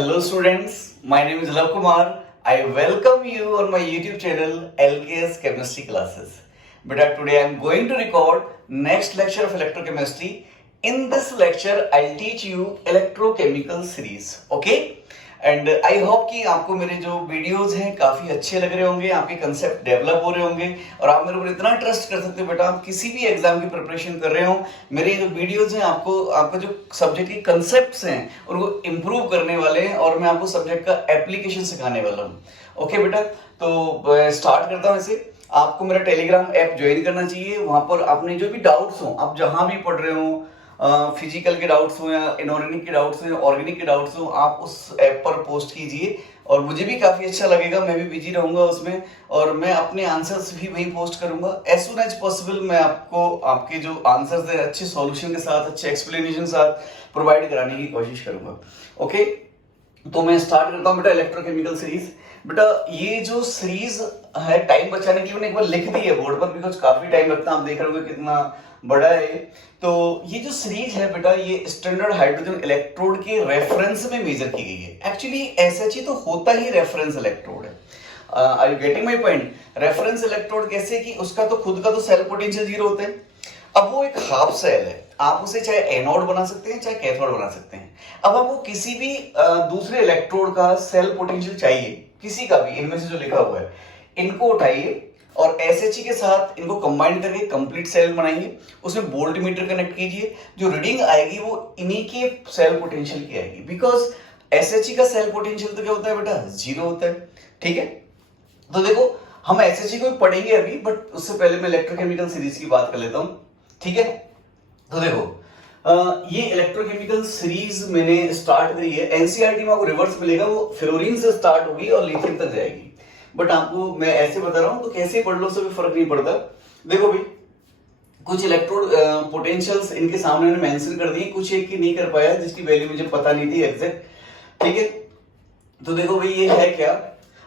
Hello students, my name is Love Kumar. I welcome you on my YouTube channel LKS Chemistry Classes. Beta, today I am going to record next lecture of electrochemistry. In this lecture, I'll teach you electrochemical series. Okay? And I hope कि आपको मेरे जो videos हैं काफी अच्छे लग रहे होंगे, आपके कंसेप्ट डेवलप हो रहे होंगे और आप मेरे ऊपर इतना ट्रस्ट कर सकते हो बेटा, आप किसी भी एग्जाम की प्रिपरेशन कर रहे हो, मेरे जो वीडियोस हैं आपका जो सब्जेक्ट के कंसेप्ट्स हैं उनको इंप्रूव करने वाले हैं और मैं आपको सब्जेक्ट का एप्लीकेशन सिखाने वाला हूँ. ओके बेटा, तो स्टार्ट करता हूँ. ऐसे आपको मेरा टेलीग्राम ऐप ज्वाइन करना चाहिए. वहां पर आपने जो भी डाउट्स हो, आप जहां भी पढ़ रहे हो, फिजिकल के डाउट्स हो या इनऑर्गेनिक के डाउट्स हो या ऑर्गेनिक के डाउट्स हो, आप उस ऐप पर पोस्ट कीजिए और मुझे भी काफी अच्छा लगेगा. मैं भी बिजी रहूंगा उसमें और मैं अपने आंसर्स भी वहीं पोस्ट करूंगा. एज सुन एज पॉसिबल मैं आपको आपके जो आंसर्स है अच्छे सॉल्यूशन के साथ, अच्छे एक्सप्लेनेशन के साथ प्रोवाइड कराने की कोशिश करूंगा. ओके, तो मैं स्टार्ट करता हूँ बेटा इलेक्ट्रोकेमिकल सीरीज. बेटा ये जो सीरीज है, टाइम बचाने के लिए मैंने एक बार लिख दी है बोर्ड पर, बिकॉज काफी टाइम लगता है. आप देख रहे होंगे कितना बड़ा है. तो ये जो सीरीज है बेटा, ये स्टैंडर्ड हाइड्रोजन इलेक्ट्रोड के रेफरेंस में मेजर की गई है. एक्चुअली एसएचई तो होता ही रेफरेंस इलेक्ट्रोड है. Are you getting my point? Reference electrode कैसे कि उसका तो खुद का तो सेल पोटेंशियल जीरो होता है. अब वो एक हाफ सेल है, आप उसे चाहे एनोड बना सकते हैं चाहे कैथोड बना सकते हैं. अब आपको किसी भी दूसरे इलेक्ट्रोड का सेल पोटेंशियल चाहिए, किसी का भी इनमें से जो लिखा हुआ है, इनको उठाइए और एसएचई के साथ इनको कंबाइन करके कंप्लीट सेल बनाइए. उसमें वोल्ट मीटर कनेक्ट कीजिए. जो रीडिंग आएगी वो इन्हीं के सेल पोटेंशियल की आएगी, बिकॉज एसएचई का सेल पोटेंशियल तो क्या होता है बेटा, जीरो होता है. ठीक है, तो देखो हम एसएचई को भी पढ़ेंगे अभी, बट उससे पहले मैं इलेक्ट्रोकेमिकल सीरीज की बात कर लेता हूं. ठीक है, तो देखो ये इलेक्ट्रोकेमिकल सीरीज मैंने स्टार्ट करी है. एनसीईआरटी में आपको रिवर्स मिलेगा, वो फ्लोरीन से स्टार्ट होगी और लिथियम तक जाएगी. बट आपको मैं ऐसे बता रहा हूं, तो कैसे पढ़ लो उससे भी फर्क नहीं पड़ता. देखो भाई, कुछ इलेक्ट्रोड पोटेंशियल्स इनके सामने मैंने मेंशन कर दिए, कुछ एक की नहीं कर पाया जिसकी वैल्यू मुझे पता नहीं थी एग्जैक्ट. ठीक है, तो देखो भाई ये है क्या,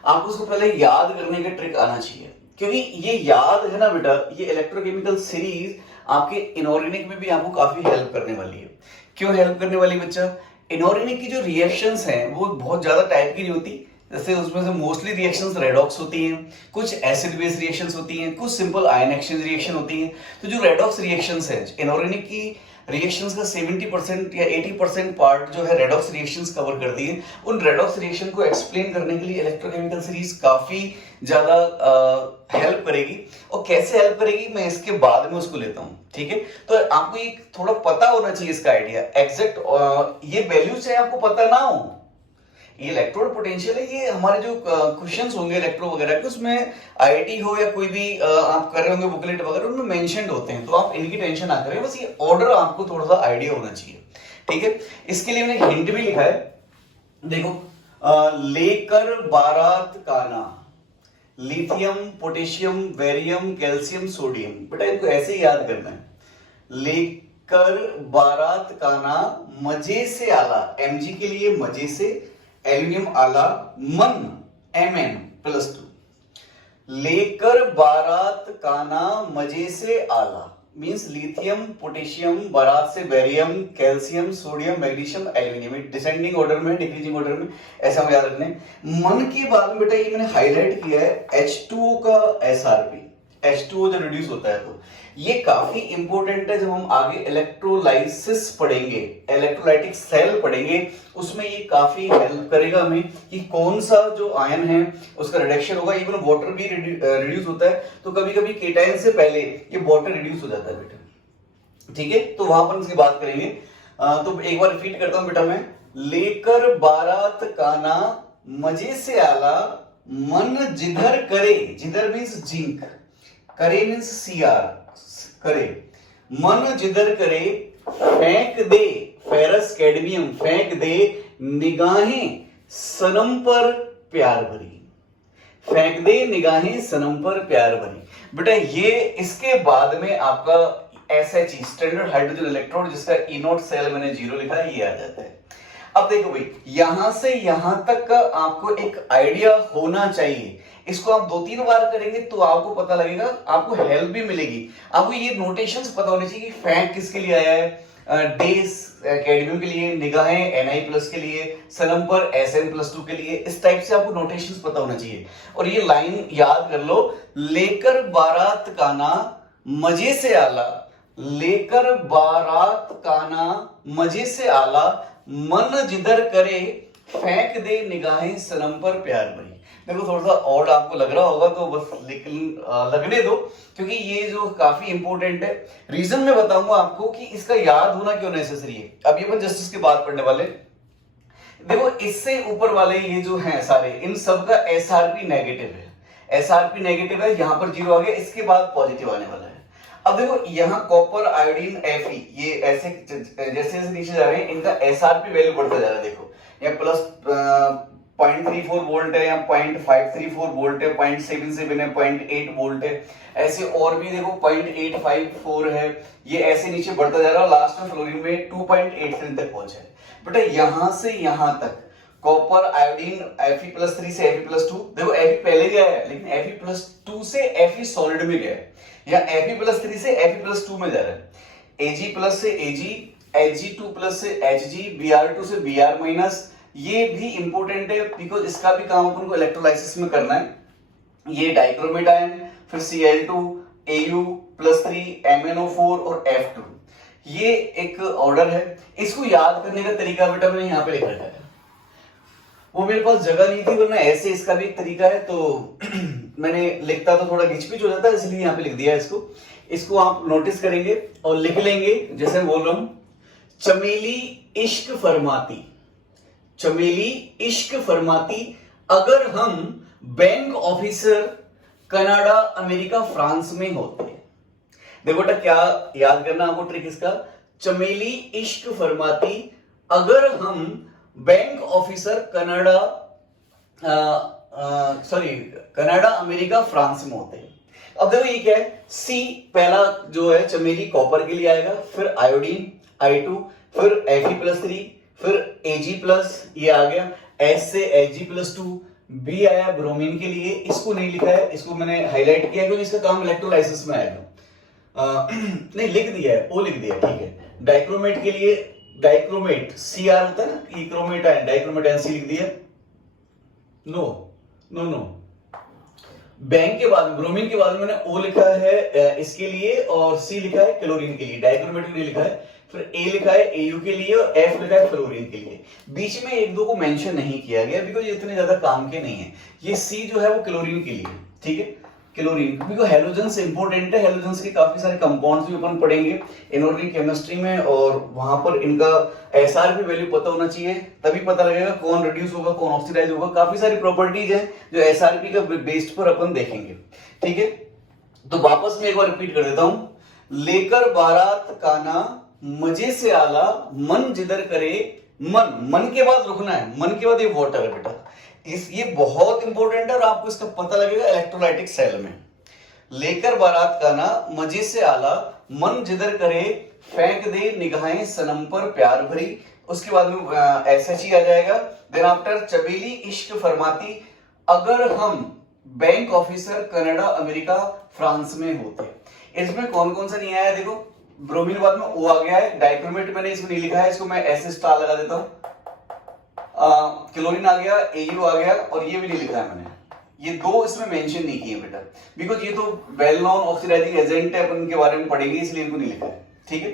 आपको उसको पहले याद करने का ट्रिक आना चाहिए, क्योंकि ये याद है ना बेटा, ये इलेक्ट्रोकेमिकल सीरीज आपके इनऑर्गेनिक में भी आपको काफी हेल्प करने वाली है. क्यों हेल्प करने वाली बच्चा? इनऑर्गेनिक की जो रिएक्शंस हैं वो बहुत ज्यादा टाइप की नहीं होती. जैसे उसमें से मोस्टली रिएक्शंस रेडॉक्स होती हैं, कुछ एसिड बेस रिएक्शंस होती हैं, कुछ सिंपल आयन एक्सचेंज रिएक्शन होती हैं. तो जो रेडॉक्स रिएक्शंस है, इनऑर्गेनिक की रिएक्शंस का 70% या 80% पार्ट जो है रेडॉक्स रिएक्शंस कवर करती है. उन रेडॉक्स रिएक्शन को एक्सप्लेन करने के लिए इलेक्ट्रोकेमिकल सीरीज काफी ज्यादा हेल्प करेगी. और कैसे हेल्प करेगी मैं इसके बाद में उसको लेता हूं. ठीक है, तो आपको ये थोड़ा पता होना चाहिए इसका आइडिया एग्जैक्ट. ये वैल्यू चाहे आपको पता ना हो, ये इलेक्ट्रोड पोटेंशियल है, ये हमारे जो क्वेश्चंस होंगे इलेक्ट्रो वगैरह के, उसमें आईआईटी हो या कोई भी आप कर रहे होंगे बुकलेट वगैरह, उनमें मेंशन्ड होते हैं. तो आप इनकी टेंशन ना करें, बस ये ऑर्डर आपको थोड़ा सा आइडिया होना चाहिए. ठीक है, इसके लिए मैंने हिंट भी लिखा है. देखो लेकर बारात काना, lithium, potassium, barium, calcium, sodium. बेटा इनको ऐसे ही याद करना है. लेकर बारात काना, मजे से आला, एमजी के लिए मजे से, एल्यूमिनियम आला, मन Mn+2. लेकर बारात काना, मजे से आला मींस लिथियम, पोटेशियम, बारात से barium, calcium, sodium, magnesium, aluminium. Descending order में, डिक्रीजिंग ऑर्डर में, ऐसा हम याद रखने. मन के बाद में बेटा ये मैंने हाईलाइट किया है H2O का SRP. H2O जो रिड्यूस होता है, तो ये काफी इंपॉर्टेंट है. जब हम आगे इलेक्ट्रोलाइसिस पढ़ेंगे, इलेक्ट्रोलाइटिक सेल पढ़ेंगे, उसमें ये काफी हेल्प करेगा हमें कि कौन सा जो आयन है उसका रिडक्शन होगा. इवन वाटर भी रिड्यूस होता है, तो कभी कभी केटाइन से पहले ये वाटर रिड्यूस हो जाता है बेटा. ठीक है, तो वहां पर इसकी बात करेंगे. तो एक बार रिपीट करता हूं बेटा मैं. लेकर बारात काना, मजे से आला, मन जिधर करे, जिधर मीन्स जिंक, करे मीन्स सीआर, करे, मन जिधर करे, फेंक दे, फेरस कैडमियम, फेंक दे, निगाहें सनम पर प्यार भरी, फेंक दे निगाहें सनम पर प्यार भरी. बेटा ये इसके बाद में आपका एसएचई, स्टैंडर्ड हाइड्रोजन इलेक्ट्रोड, जिसका इनोट सेल मैंने जीरो लिखा है, ये आ जाता है. अब देखो भाई, यहां से यहां तक का आपको एक आइडिया होना चाहिए. इसको आप 2-3 बार करेंगे तो आपको पता लगेगा, आपको हेल्प भी मिलेगी. आपको ये नोटेशंस पता होने चाहिए कि फेंक किसके लिए आया है, डेज कैडमियम के लिए, निगाहें Na+ के लिए, सनम्पर Sn+2 के लिए। इस टाइप से आपको नोटेशंस पता होना चाहिए। और ये लाइन याद कर लो, लेकर बारात काना मजे से आला, लेकर बारात काना मजे से आला, मन जिधर करे फेंक दे निगाहें सनम पर प्यार भरी। देखो थोड़ा सा और आपको लग रहा होगा तो बस लगने दो, क्योंकि ये जो काफी इंपॉर्टेंट है। रीजन मैं बताऊंगा आपको कि इसका याद होना क्यों नेसेसरी है। अब ये अपन जस्टिस की बात पढ़ने वाले। देखो इससे ऊपर वाले ये जो हैं सारे, इन सब का SRP नेगेटिव है, SRP नेगेटिव है, यहां पर 0 आ गया, इसके बाद पॉजिटिव आने वाला है। अब देखो यहाँ कॉपर, आयोडीन, Fe, ये ऐसे जैसे जैसे नीचे जा रहे हैं, इनका SRP वैल्यू बढ़ता जा रहा है। देखो यहाँ प्लस 0.34 वोल्ट है, या 0.534 वोल्ट है, 0.77 है, 0.8 वोल्ट है, ऐसे और भी देखो 0.854 है, ये ऐसे नीचे बढ़ता जा रहा है। लास्ट में फ्लोरीन में 2.83 तक पहुंचा है। बेटा यहां से यहां तक कॉपर, आयोडीन, Fe+3 से Fe+2, देखो Fe पहले गया है, लेकिन Fe+2 से Fe सॉलिड में गया है, या Fe+3 से Fe+2 में जा रहा है, Ag+ से Ag, Hg2+ से Hg, Br2 से Br-, ये भी इंपॉर्टेंट है बिकॉज इसका भी काम अपन को इलेक्ट्रोलाइसिस में करना है। ये डाइक्रोमेट आयन, फिर Cl2, Au+3, MnO4 और F2, ये एक ऑर्डर है। इसको याद करने का तरीका बेटा मैंने यहाँ पे लिख रखा है, वो मेरे पास जगह नहीं थी, वरना ऐसे इसका भी एक तरीका है, तो मैंने लिखता तो थोड़ा घिच-पिच हो जाता है, इसलिए यहाँ पे लिख दिया है इसको। इसको आप नोटिस करेंगे और लिख लेंगे, जैसे मैं बोल रहा हूं, चमेली इश्क फरमाती, चमेली इश्क फरमाती, अगर हम bank officer Canada, America, France में होते। देखो बेटा क्या याद करना आपको ट्रिक इसका, चमेली इश्क फरमाती अगर हम bank officer Canada, Canada, America, France में होते हैं। अब देखो ये क्या है, सी पहला जो है चमेली कॉपर के लिए आएगा, फिर आयोडीन I2, फिर Fe+3, फिर Ag+, ये आ गया, S से Hg+2, B आया ब्रोमीन के लिए, इसको नहीं लिखा है, इसको मैंने हाईलाइट किया क्योंकि इसका काम इलेक्ट्रोलाइसिस में आएगा। नहीं लिख दिया है, O लिख दिया, ठीक है। डाइक्रोमेट के लिए, डाइक्रोमेट Cr होता है ना, इक्रोमेट आयन, डाइक्रोमेट आयन C लिख दिया। नो नो नो, बैंक के बाद ब्रोमीन के बाद मैंने O लिखा है इसके लिए, और C लिखा है क्लोरीन के लिए, डाइक्रोमेट नहीं लिखा है। फिर A लिखा है Au के लिए, और F लिखा है फ्लोरीन के लिए। बीच में एक दो को मेंशन नहीं किया गया बिकॉज ये इतने ज्यादा काम के नहीं है। ये C जो है वो क्लोरीन के लिए, ठीक है, क्लोरीन, बिकॉज हेलोजेंस इंपॉर्टेंट है। हेलोजेंस के काफी सारे कंपाउंड्स भी अपन पढ़ेंगे इनऑर्गेनिक केमिस्ट्री में, और वहां पर इनका SRP वैल्यू पता होना चाहिए, तभी पता लगेगा कौन रिड्यूस होगा, कौन ऑक्सीडाइज होगा। काफी सारी प्रॉपर्टीज हैं जो SRP का बेस्ड पर अपन देखेंगे, ठीक है। तो वापस में एक बार रिपीट कर देता हूं, लेकर बारात काना मजे से आला, मन जिधर करे, मन, मन के बाद रुकना है, मन के बाद ये वाटर है बेटा, ये बहुत इंपॉर्टेंट है और आपको इसका पता लगेगा इलेक्ट्रोलाइटिक सेल में। लेकर बारात काना मजे से आला, मन जिधर करे फेंक दे निगाहें सनम पर प्यार भरी, उसके बाद में SHE आ जाएगा। देन आफ्टर चमेली इश्क फरमाती अगर हम bank officer Canada, America, France में होते। इसमें कौन कौन सा नहीं आया, देखो ब्रोमीन बाद में O आ गया है, डाइक्रोमेट मैंने इसमें नहीं लिखा है, इसको मैं S स्टार लगा देता हूं, क्लोरीन आ गया, Au आ गया, और ये भी नहीं लिखा है मैंने, ये दो इसमें मेंशन नहीं किए बेटा, बिकॉज ये तो वेल नोन ऑक्सीडाइजिंग एजेंट है, अपन इनके बारे में पढ़ेंगे, इसलिए इनको नहीं लिखा है, ठीक है।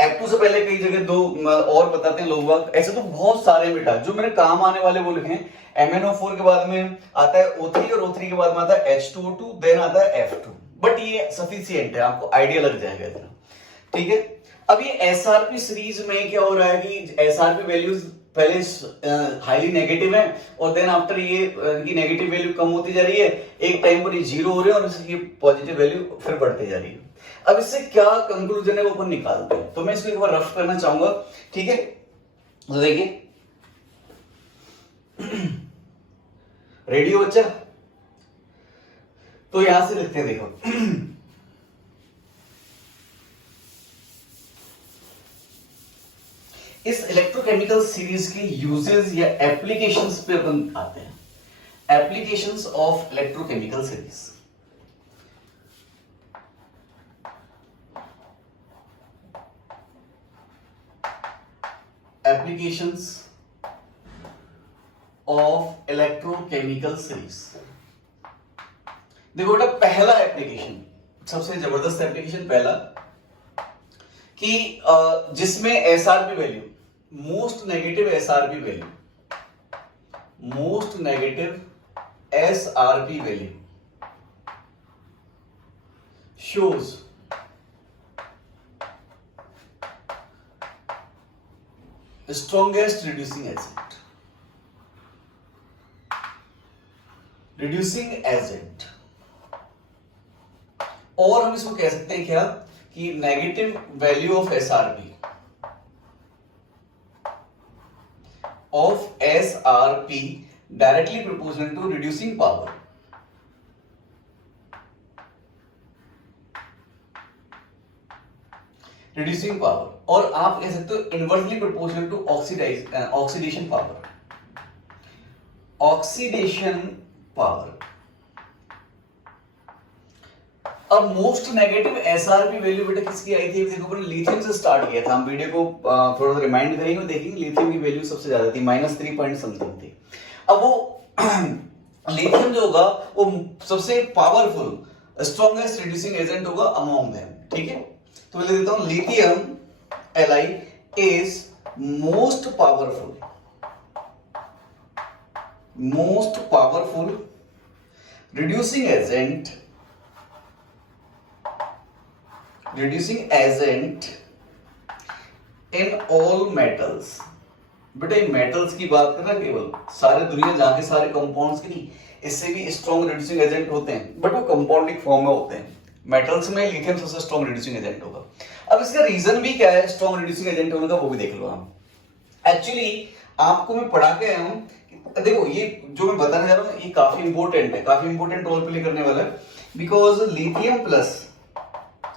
F2 से पहले कई जगह दो और बताते हैं लोग, ऐसे तो बहुत सारे हैं बेटा, जो मेरे काम आने वाले वो लिखे हैं। MnO4 के बाद में आता है O3, और O3 के बाद में आता है H2O2, देन आता है F2, बट ये सफिशिएंट है, आपको आइडिया लग जाएगा इतना, ठीक है। अब ये SRP सीरीज में क्या हो रहा है कि SRP वैल्यूज पहले हाईली नेगेटिव है, और देन आफ्टर ये इनकी नेगेटिव वैल्यू कम होती जा रही है, एक टाइम पर ये 0 हो रहे हैं, और इसकी पॉजिटिव वैल्यू फिर बढ़ती जा रही है। अब इससे क्या कंक्लूजन है वो अपन निकालते हैं, तो मैं इसको एक बार रफ करना चाहूंगा, ठीक है। तो देखिए रेडी हो बच्चा, तो यहां से लिखते हैं, देखो इस इलेक्ट्रोकेमिकल सीरीज के यूजेस या एप्लीकेशंस पे अपन आते हैं। Applications of electrochemical series, applications of electrochemical series. देखो बेटा, पहला एप्लीकेशन, सबसे जबरदस्त एप्लीकेशन पहला कि जिसमें SRP value, most negative SRP value, most negative SRP value shows strongest reducing agent, reducing agent। और हम इसको कह सकते हैं क्या कि negative value of SRP, of SRP directly proportional to reducing power. Reducing power, और आप कह सकते हो inversely proportional to oxidation power, oxidation power. अब मोस्ट नेगेटिव एसआरपी वैल्यू बेटा किसकी आई थी? देखो, लिथियम से स्टार्ट किया था। हम वीडियो को थोड़ा सा रिमाइंड करेंगे, देखेंगे लिथियम की वैल्यू सबसे ज्यादा थी, -3 पॉइंट समथिंग थी। अब वो लिथियम जो होगा वो सबसे पावरफुल स्ट्रॉन्गेस्ट रिड्यूसिंग एजेंट होगा अमॉन्ग देम, ठीक है। तो मैं लिख देता हूं lithium Li is most powerful reducing agent in all metals। बेटा ये मेटल्स की बात कर रहा है, केवल सारे दुनिया जहां के सारे कंपाउंड्स की नहीं, इससे भी स्ट्रॉन्ग रिड्यूसिंग एजेंट होते हैं, बट वो कंपाउंडिंग फॉर्म में होते हैं। मेटल्स में लिथियम सबसे स्ट्रॉन्ग रिड्यूसिंग एजेंट होगा। अब इसका रीजन भी क्या है स्ट्रॉन्ग रिड्यूसिंग एजेंट होने का, वो भी देख लो। हम एक्चुअली आपको मैं पढ़ा के आया हूं, देखो ये जो मैं बताने जा रहा हूं ये काफी इंपॉर्टेंट है, काफी इंपॉर्टेंट रोल प्ले करने वाला है। बिकॉज लिथियम प्लस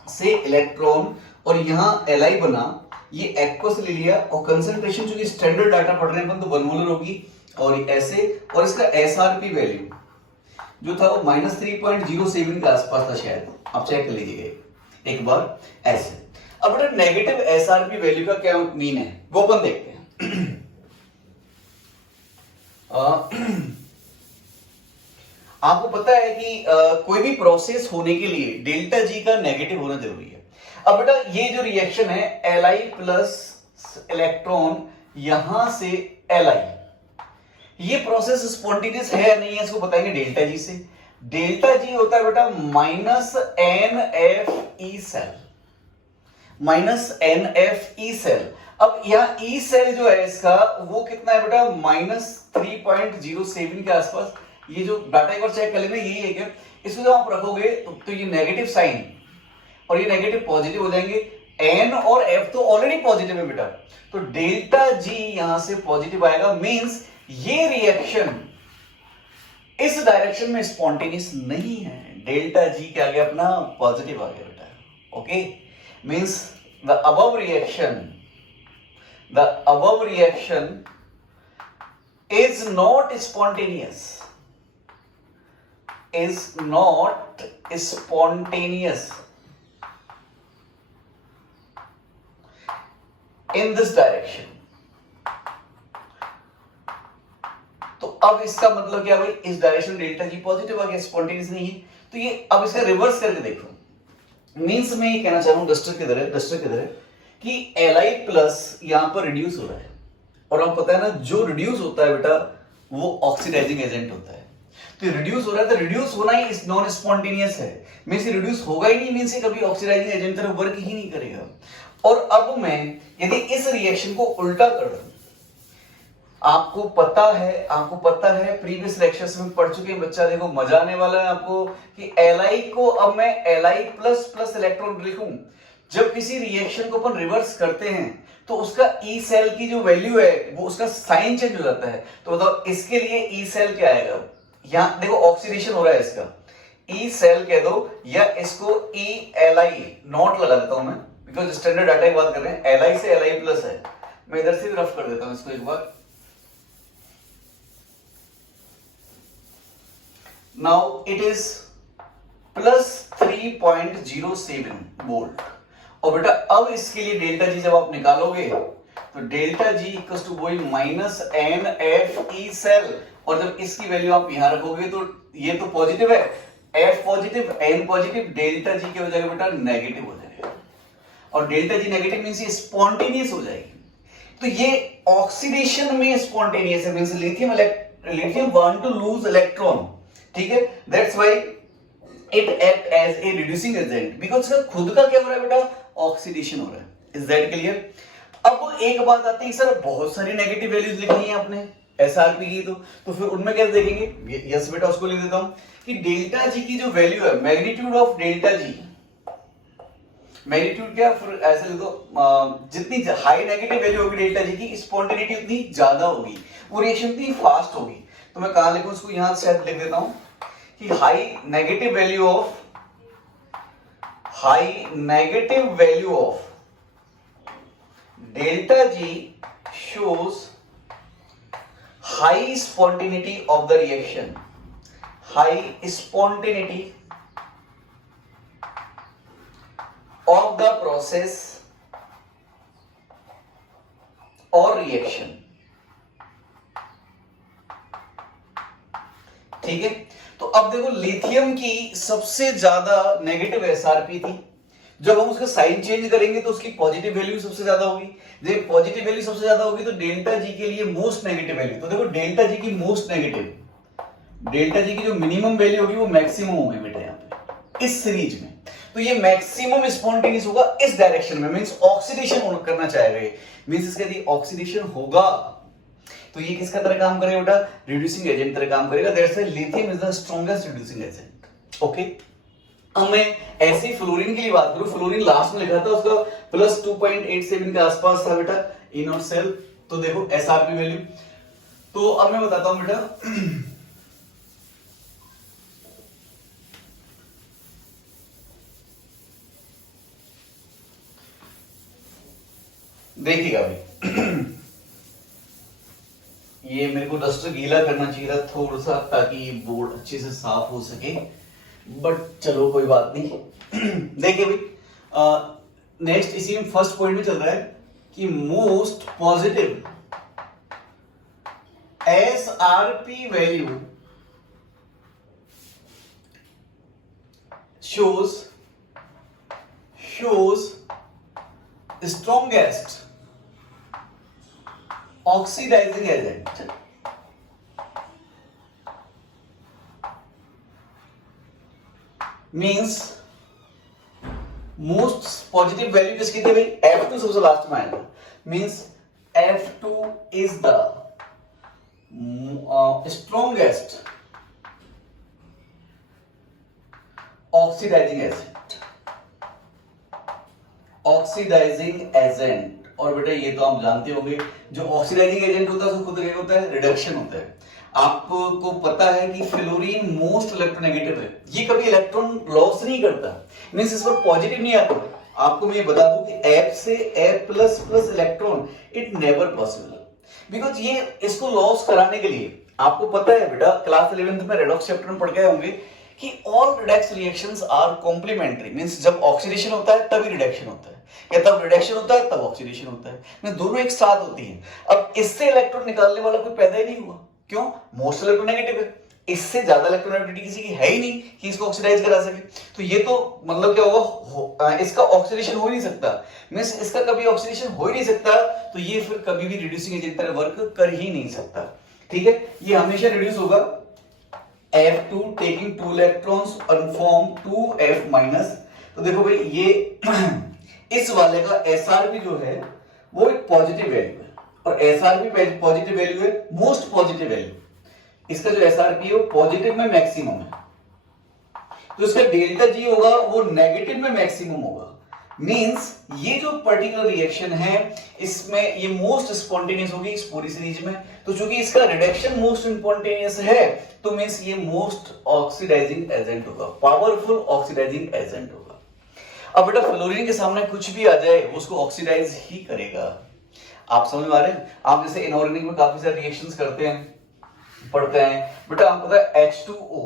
से इलेक्ट्रॉन और यहां Li बना, ये एक्वस ले लिया, और कंसंट्रेशन चूंकि स्टैंडर्ड डाटा पढ़ रहे हैं अपन तो 1 मोलर होगी, और ऐसे, और इसका एसआरपी वैल्यू जो था वो -3.07 के आसपास था शायद, आप चेक कर लीजिएगा एक बार ऐसे। अब बेटा नेगेटिव एसआरपी वैल्यू का क्या मीन है वो अपन देखते हैं। आपको पता है कि कोई भी प्रोसेस होने के लिए डेल्टा जी का नेगेटिव होना जरूरी है। अब बेटा ये जो रिएक्शन है Li प्लस इलेक्ट्रॉन यहां से Li, ये प्रोसेस स्पॉन्टेनियस है या नहीं है इसको बताएंगे डेल्टा जी से। डेल्टा जी होता है बेटा -NFE सेल, -NFE सेल। अब यहाँ E सेल जो है इसका वो कितना है बेटा? -3.07 के आसपास। ये जो डाटा एक बार चेक कर लेना, यही है क्या? इसको जब आप रखोगे तो ये नेगेटिव साइन और ये नेगेटिव पॉजिटिव हो जाएंगे। N और F तो ऑलरेडी पॉजिटिव है बेटा, तो डेल्टा जी यहां से पॉजिटिव आएगा। मींस ये रिएक्शन इस डायरेक्शन में स्पॉन्टेनियस नहीं है, डेल्टा जी क्या आ गया अपना? पॉजिटिव आ गया बेटा। Okay, means the above reaction is not spontaneous, in this direction। तो अब इसका मतलब क्या भाई? इस डायरेक्शन डेल्टा जी पॉजिटिव आ गया, स्पॉन्टेनियस नहीं है। तो ये अब इसका रिवर्स करके देखो। मींस मैं ये कहना चाह रहा हूं, डस्टर किधर है कि Li प्लस यहां पर रिड्यूस हो रहा है, और आपको पता है ना जो रिड्यूस होता है बेटा वो ऑक्सीडाइजिंग एजेंट होता है। तो रिड्यूस हो रहा है, तो रिड्यूस होना ही नॉन स्पॉन्टेनियस है, मींस रिड्यूस होगा ही नहीं, मींस कभी ऑक्सीडाइजिंग एजेंट तरह वर्क ही नहीं करेगा। और अब मैं यदि इस रिएक्शन को उल्टा कर दूं, आपको पता है प्रीवियस लेक्चर्स में पढ़ चुके हैं बच्चा, देखो मजा आने वाला है आपको कि Li को अब मैं Li प्लस इलेक्ट्रॉन लिखूं। जब किसी रिएक्शन को अपन रिवर्स करते हैं तो उसका E सेल की जो वैल्यू है वो उसका साइन चेंज हो जाता है। तो बताओ इसके लिए E सेल क्या आएगा? यहां देखो ऑक्सीडेशन हो रहा है इसका, E सेल कह दो, या इसको ELi नॉट लगा देता हूं मैं, बिकॉज स्टैंडर्ड डाटा की बात कर रहे हैं। Li से Li प्लस है, मैं इधर से भी रफ कर देता हूं इसको एक बार। Now it is +3.07 volt. और बेटा अब इसके लिए डेल्टा जी जब आप निकालोगे तो डेल्टा जी इक्वल टू वही minus N F E cell, और जब इसकी वैल्यू आप यहां रखोगे तो ये तो पॉजिटिव है, F positive N positive, delta G की हो जाएगा बेटा नेगेटिव हो जाएगा, और डेल्टा जी नेगेटिव मींस ये स्पॉन्टेनियस हो जाएगी। तो ये ऑक्सीडेशन में स्पॉन्टेनियस है, means lithium want to lose electron, ठीक है, that's why it act as a reducing agent, because इसका खुद का क्या हो रहा है बेटा, ऑक्सीडेशन हो रहा है। Is that clear? अब एक बात आती है सर, बहुत सारी नेगेटिव वैल्यूज लिखी हैं आपने एसआरपी की, तो फिर उनमें कैसे देखेंगे? यस बेटा, उसको लिख देता हूं कि डेल्टा जी की जो वैल्यू है, magnitude of delta G, magnitude क्या, फिर ऐसे लिख दो, जितनी हाई नेगेटिव वैल्यू होगी डेल्टा जी की, स्पॉन्टेनिटी उतनी ज्यादा होगी, वो रिएक्शन उतनी फास्ट होगी। तो मैं कहां लिखूं इसको, यहां शायद लिख देता हूं कि high negative value of delta G shows high spontaneity of the reaction, high spontaneity of the process or reaction, ठीक है। तो अब देखो, लिथियम की सबसे ज्यादा नेगेटिव एसआरपी थी, जब हम उसका साइन चेंज करेंगे तो उसकी पॉजिटिव वैल्यू सबसे ज्यादा होगी, जब पॉजिटिव वैल्यू सबसे ज्यादा होगी तो डेल्टा जी के लिए मोस्ट नेगेटिव वैल्यू, तो देखो डेल्टा जी की मोस्ट नेगेटिव, डेल्टा जी की जो मिनिमम वैल्यू होगी वो मैक्सिमम होगी बेटा यहाँ पे इस सीरीज में। तो ये मैक्सिमम स्पॉन्टेनियस होगा इस डायरेक्शन में, मींस ऑक्सीडेशन करना चाहेगा ये, मींस इसका यदि ऑक्सीडेशन होगा तो ये किसका तरह काम करेगा बेटा, रिड्यूसिंग एजेंट तरह काम करेगा। That's why lithium is the strongest reducing agent. Okay, अब मैं ऐसी फ्लोरीन के लिए बात करूं, फ्लोरीन लास्ट में लिखा था, उसका प्लस 2.87 के आसपास था बेटा इन और सेल। तो देखो एसआरपी वैल्यू, तो अब मैं बताता हूं बेटा, देखिएगा भाई, ये मेरे को डस्टर गीला करना चाहिए था थोड़ा सा ताकि ये बोर्ड अच्छे से साफ हो सके, बट चलो कोई बात नहीं। देखिए भाई, नेक्स्ट इसी में फर्स्ट पॉइंट में चल रहा है कि most positive SRP value shows strongest oxidizing agent, means most positive value किसकी थी भाई, F2 सबसे लास्ट में आएगा, means F2 is the strongest oxidizing agent. और बेटा ये तो आप जानते होंगे, जो ऑक्सीडाइजिंग एजेंट होता है उसको खुद क्या होता है, रिडक्शन होता है। आपको पता है कि फ्लोरीन मोस्ट इलेक्ट्रोनेगेटिव है, ये कभी इलेक्ट्रॉन लॉस नहीं करता, मींस इस पर पॉजिटिव नहीं आता। आपको मैं बता दूं कि F से F++ electron it never possible, because ये इसको लॉस कराने के लिए, आपको पता है बेटा क्लास 11th में रेडॉक्स चैप्टर में पढ़ गए होंगे कि all redox reactions are complementary, means जब ऑक्सीडेशन होता है तभी रिडक्शन होता है, या तब रिडक्शन होता है तब ऑक्सीडेशन होता है, मींस दोनों एक साथ होती हैं। अब इससे इलेक्ट्रॉन निकालने वाला कोई पैदा ही नहीं हुआ, क्यों, मोस्ट इलेक्ट्रोनेगेटिव है, इससे ज्यादा इलेक्ट्रोनेगेटिविटी किसी की है ही नहीं कि इसको ऑक्सीडाइज करा सके। तो ये तो मतलब क्या होगा, इसका ऑक्सीडेशन हो ही नहीं सकता, मींस इसका कभी ऑक्सीडेशन हो ही नहीं सकता, तो ये फिर कभी भी रिड्यूसिंग एजेंट तरह वर्क कर ही नहीं सकता। ठीक है, ये हमेशा रिड्यूस होगा F2 taking 2 electrons and form 2F-। तो देखो भाई ये इस वाले का SRP जो है वो एक पॉजिटिव वैल्यू है, और SRP पॉजिटिव वैल्यू है, मोस्ट पॉजिटिव वैल्यू, इसका जो SRP है वो पॉजिटिव में मैक्सिमम है, तो इसका डेल्टा जी होगा वो नेगेटिव में मैक्सिमम होगा। मींस ये जो पर्टिकुलर रिएक्शन है इसमें ये मोस्ट स्पॉन्टेनियस होगी इस पूरी सीरीज में, तो चूंकि इसका रिडक्शन मोस्ट स्पॉन्टेनियस है तो मींस ये मोस्ट ऑक्सीडाइजिंग एजेंट होगा, पावरफुल ऑक्सीडाइजिंग एजेंट होगा। अब बेटा फ्लोरीन के सामने कुछ भी आ जाए उसको ऑक्सीडाइज ही करेगा, आप समझ में आ रहे हैं। आप जैसे इनऑर्गेनिक में काफी सारे रिएक्शंस करते हैं, पढ़ते हैं बेटा, आपको पता है H2O,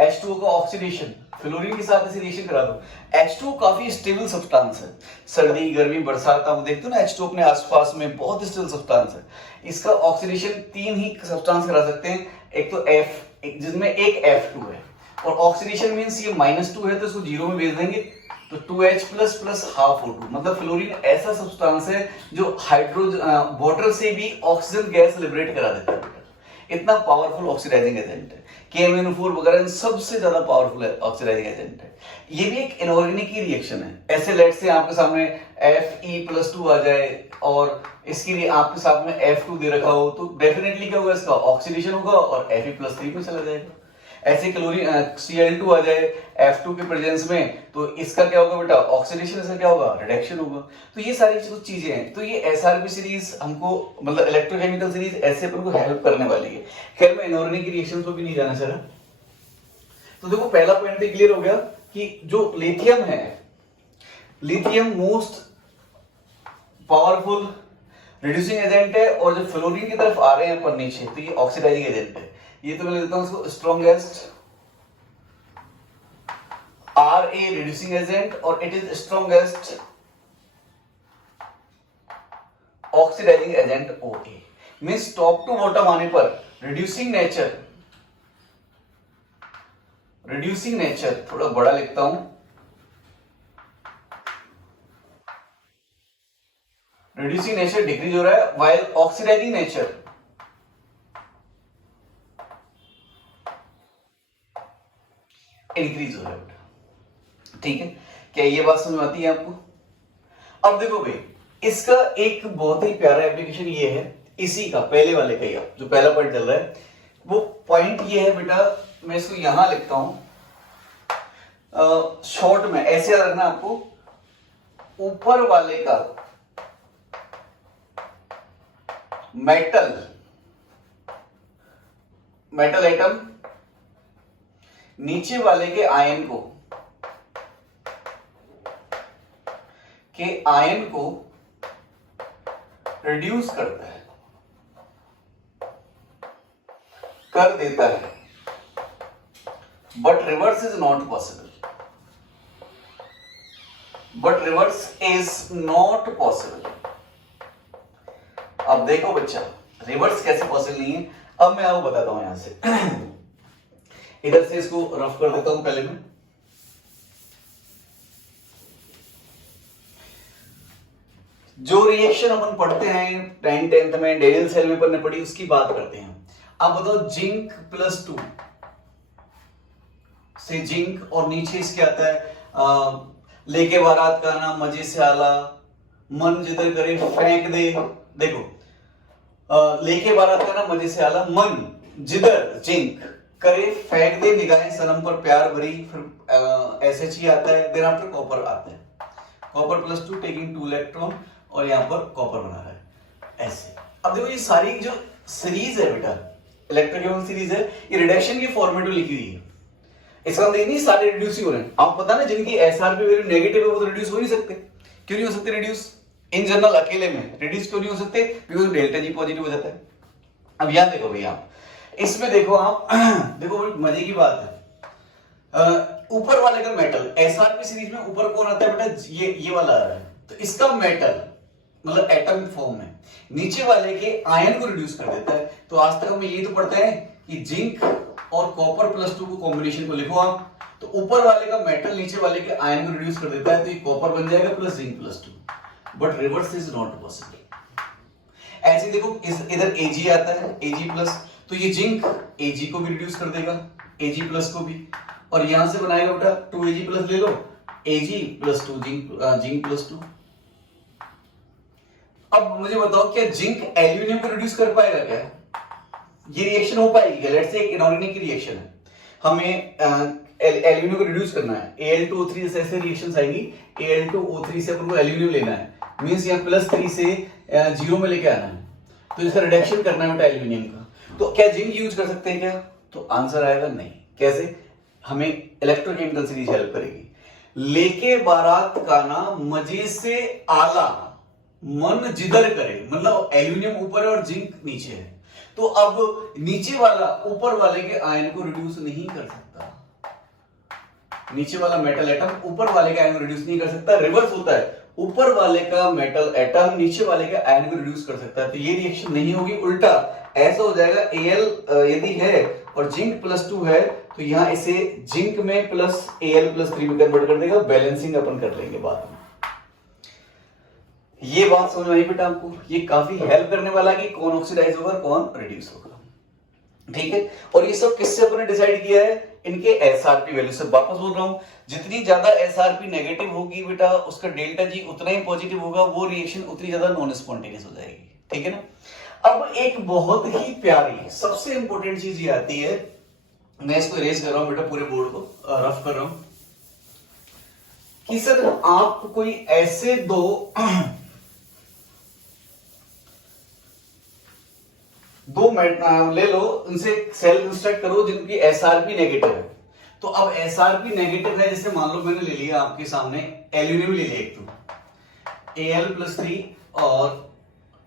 H2O का ऑक्सीडेशन, फ्लोरीन के साथ ऐसे रिएक्शन करा दो। H2O काफी स्टेबल सब्सटेंस है, सर्दी गर्मी बरसात आप देखते हो ना H2O अपने आसपास में बहुत स्टेबल सब्सटेंस है। इसका ऑक्सीडेशन 3 ही सब्सटेंस करा सकते हैं, एक तो F जिसमें एक F2 है, और ऑक्सीडेशन मींस ये -2 है तो इसको 0 में भेज देंगे तो 2H प्लस हाफ O2, मतलब फ्लोरीन ऐसा सब्सटेंस है जो हाइड्रोजन वाटर से भी ऑक्सीजन गैस लिबरेट करा देता है। इतना पावरफुल ऑक्सीडाइजिंग एजेंट है। KMnO4 वगैरह सबसे ज्यादा पावरफुल ऑक्सीडाइजिंग एजेंट है। ये भी एक इनऑर्गेनिक ही रिएक्शन है। ऐसे लेट से आपके सामने Fe+2 आ जाए और इसके लिए आपके साथ में F2 दे रखा हो तो डेफिनेटली क्या होगा, इसका ऑक्सीडेशन होगा और Fe+3 में चला जाएगा। ऐसे क्लोरीन Cl2 आ जाए F2 के प्रेजेंस में तो इसका क्या होगा बेटा, ऑक्सीडेशन, इसका क्या होगा, रिडक्शन होगा। तो ये सारी जो चीजें हैं, तो ये SRB सीरीज हमको मतलब इलेक्ट्रोकेमिकल सीरीज ऐसे अपन को हेल्प करने वाली है। खैर मैं इनऑर्गेनिक रिएक्शन को भी नहीं जाना चाह रहा। तो देखो पहला पॉइंट तो क्लियर हो गया कि जो लिथियम है, lithium most powerful reducing agent है, और जब फ्लोरीन की तरफ आ रहे हैं पर नीचे तो ये ऑक्सीडाइजिंग एजेंट है। ये तो मैं लिखता हूं इसको स्ट्रॉन्गेस्ट Ra रिड्यूसिंग एजेंट, और it is strongest oxidizing agent OA। Means top to bottom आने पर रिड्यूसिंग नेचर थोड़ा बड़ा लिखता हूं, रिड्यूसिंग नेचर डिक्रीज हो रहा है, वाइल ऑक्सीडाइजिंग नेचर इंक्रीज हो रहा है। ठीक है, क्या ये बात समझ आती है आपको? अब देखो भाई, इसका एक बहुत ही प्यारा एप्लीकेशन ये है, इसी का पहले वाले का ही, जो पहला पॉइंट चल रहा है वो पॉइंट ये है बेटा, मैं इसको यहां लिखता हूं शॉर्ट में, ऐसे याद रखना आपको, ऊपर वाले का मेटल एटम नीचे वाले के आयन को रिड्यूस कर देता है, but reverse is not possible. अब देखो बच्चा, रिवर्स कैसे पॉसिबल नहीं है, अब मैं आपको बताता हूं। यहां से इधर से इसको रफ कर देता हूं पहले मैं। जो रिएक्शन अपन पढ़ते हैं 10th में, डेनियल सेल में पढ़ने पड़ी, उसकी बात करते हैं। अब बताओ, जिंक +2 से जिंक, और नीचे इसके आता है लेके बारात का ना मजे से आला, मन जिधर करे फेंक दे। देखो लेके बारात का ना मजे से आला, मन जिधर जिंक करे फेंक दे, निगाहें सनम पर प्यार भरी, फिर SHE आता है, देन आफ्टर कॉपर आता है, कॉपर +2 टेकिंग 2 इलेक्ट्रॉन, और यहां पर कॉपर बना रहा है ऐसे। अब देखो ये सारी जो सीरीज है बेटा, इलेक्ट्रोकेमिकल सीरीज है, ये रिडक्शन के फॉर्मेट में लिखी हुई है। इसका मतलब नहीं सारे रिड्यूस ही हो रहे हैं। आपको पता ना जिनकी SRB वैल्यू नेगेटिव है वो तो रिड्यूस हो नहीं सकते। क्यों नहीं हो सकते रिड्यूस? इन जनरल अकेले में रिड्यूस क्यों नहीं हो सकते? बिकॉज डेल्टा G पॉजिटिव हो जाता है। अब यहां देखो भैया, इसमें देखो आप देखो बड़ी मजे की बात है, ऊपर वाले का मेटल, SRB सीरीज में ऊपर कौन आता है बेटा, ये वाला आ रहा है, तो इसका मेटल मतलब एटम फॉर्म में नीचे वाले के आयन को रिड्यूस कर देता है। तो आज तक हम ये तो पढ़ते हैं कि जिंक और कॉपर +2 को कॉम्बिनेशन को लिखो आप, तो ऊपर वाले का मेटल नीचे वाले के आयन को रिड्यूस कर देता है, तो ये कॉपर बन जाएगा plus zinc +2, but reverse is not possible. ऐसे देखो इधर Ag आता है, Ag+, तो ये जिंक Ag को भी रिड्यूस कर देगा, Ag+ को भी, और यहां से बनाएगा बेटा 2Ag+ ले लो, Ag+2 जिंक +2। अब मुझे बताओ, क्या जिंक एल्यूमिनियम को रिड्यूस कर पाएगा क्या? ये रिएक्शन हो पाएगी क्या? लेट्स से एक इनऑर्गेनिक रिएक्शन है, हमें एल्यूमिनियम को रिड्यूस करना है, Al2O3 से ऐसे रिएक्शंस आएंगी, Al2O3 से अपन को एल्यूमिनियम लेना है, मींस यहां +3 से 0 में लेके आना है, तो इसका रिडक्शन करना है बेटा एल्यूमिनियम का। तो क्या जिंक यूज कर सकते हैं क्या? तो आंसर आएगा नहीं। कैसे? हमें इलेक्ट्रोकेमिकल सीरीज हेल्प करेगी। लेके बारात का ना मजे से आला, मन जिधर करे, मतलब एल्यूमिनियम ऊपर है और जिंक नीचे है, तो अब नीचे वाला ऊपर वाले के आयन को रिड्यूस नहीं कर सकता, नीचे वाला मेटल एटम ऊपर वाले का आयन को रिड्यूस नहीं कर सकता, रिवर्स होता है, ऊपर वाले का मेटल एटम नीचे वाले के आयन को रिड्यूस कर सकता है। तो ये रिएक्शन नहीं होगी, उल्टा ऐसा हो जाएगा Al यदि है और जिंक +2 है तो यहाँ इसे जिंक में प्लस Al+3 में कन्वर्ट कर देगा, बैलेंसिंग अपन कर लेंगे बाद में। ये बात समझ में आई बेटा आपको? ये काफी हेल्प करने वाला है कि कौन ऑक्सीडाइज होगा कौन रिड्यूस होगा, ठीक है। और ये सब किससे अपने डिसाइड किया है? इनके एसआरपी वैल्यू से। वापस बोल रहा हूं, जितनी ज्यादा एसआरपी नेगेटिव होगी बेटा उसका डेल्टा जी उतना ही पॉजिटिव होगा, वो रिएक्शन उतनी ज्यादा नॉन स्पॉन्टेनियस हो जाएगी, ठीक है ना। अब एक बहुत ही प्यारी सबसे इंपॉर्टेंट चीज ये आती है, मैं इसको इरेज कर रहा हूं बेटा, पूरे बोर्ड को रफ कर रहा हूं, कि सर आप कोई ऐसे दो ले लो, उनसे सेल कंस्ट्रक्ट करो जिनकी एसआरपी नेगेटिव है। तो अब एसआरपी नेगेटिव है, जैसे मान लो मैंने ले लिया आपके सामने एल्यूमिनियम ले लिया एक, तो Al+3 और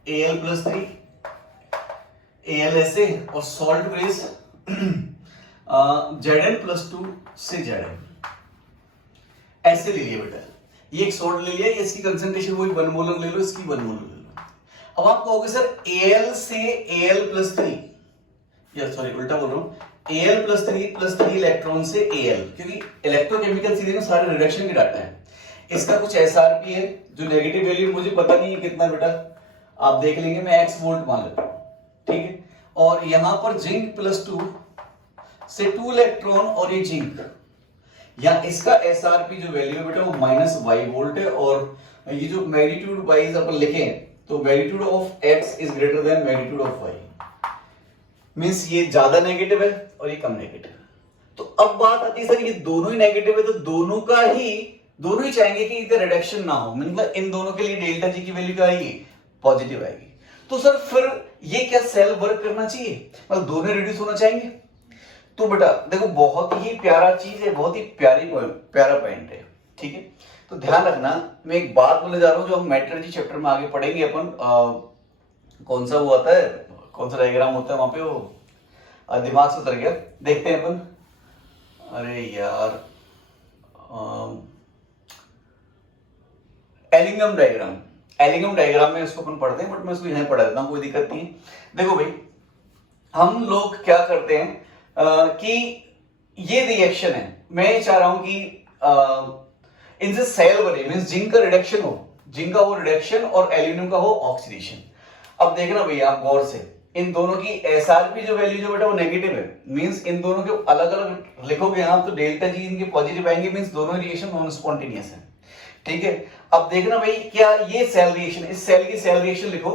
Al+3 Al ऐसे, और सॉल्ट बेस Zn+2 से Zn ऐसे ले लिया बेटा। ये एक सॉल्ट ले लिया, इसकी कंसंट्रेशन वही 1 मोलर ले लो, इसकी 1 मोलर ले लो। अब आप कहोगे सर Al से Al+3, या सॉरी उल्टा बोल रहा हूं, Al+3 इलेक्ट्रॉन से Al, क्योंकि इलेक्ट्रोकेमिकल सीरीज में सारे रिडक्शन के डाटा है। इसका कुछ एसआरपी है जो नेगेटिव वैल्यू मुझे पता नहीं है कितना बेटा, आप देख लेंगे, मैं x वोल्ट मान लेता हूं, ठीक है। और यहां पर जिंक +2 से 2 इलेक्ट्रॉन और ये जिंक, या इसका एसआरपी जो वैल्यू है बेटा वो -y वोल्ट है, और ये जो मैग्नीट्यूड वाइज अपन लिखे तो magnitude of x is greater than magnitude of y, means ये ज्यादा नेगेटिव है और ये कम नेगेटिव है। तो अब बात आती है सर ये दोनों ही नेगेटिव है, तो दोनों ही चाहेंगे कि इनका रिडक्शन ना हो, मतलब इन दोनों के लिए डेल्टा जी की वैल्यू क्या आएगी? पॉजिटिव आएगी। तो सर फिर ये क्या सेल वर्क करना चाहिए, मतलब दोनों रिड्यूस होना चाहेंगे? तो बेटा देखो बहुत ही प्यारा चीज है, बहुत ही प्यारा पॉइंट है, ठीक है। तो ध्यान रखना, मैं एक बात बोलने जा रहा हूं जो हम मेटलर्जी चैप्टर में आगे पढ़ेंगे अपन, कौन सा वो आता है, कौन सा डायग्राम होता है वहां पे, वो दिमाग से उतर गया, देखते हैं अपन। अरे यार एलिंगम डायग्राम में इसको अपन पढ़ते हैं, बट मैं इसको यहां पढ़ा देता हूं, कोई दिक्कत नहीं है। देखो भाई हम लोग क्या करते हैं कि ये रिएक्शन है, मैं चाह रहा हूं कि इनसे सेल बने, मींस जिंक का रिडक्शन हो, जिंक का वो रिडक्शन और एल्यूमिनियम का हो ऑक्सीडेशन। अब देखना भैया आप गौर से, इन दोनों की एसआरपी जो वैल्यू जो बेटा वो नेगेटिव है, मींस इन दोनों के अलग अलग लिखोगे आप तो डेल्टा जी इनके पॉजिटिव आएंगे, मींस दोनों रिएक्शन नॉन स्पॉन्टेनियस है, ठीक है। अब देखना भाई क्या ये सेल रिएक्शन, इस सेल की सेल रिएक्शन लिखो,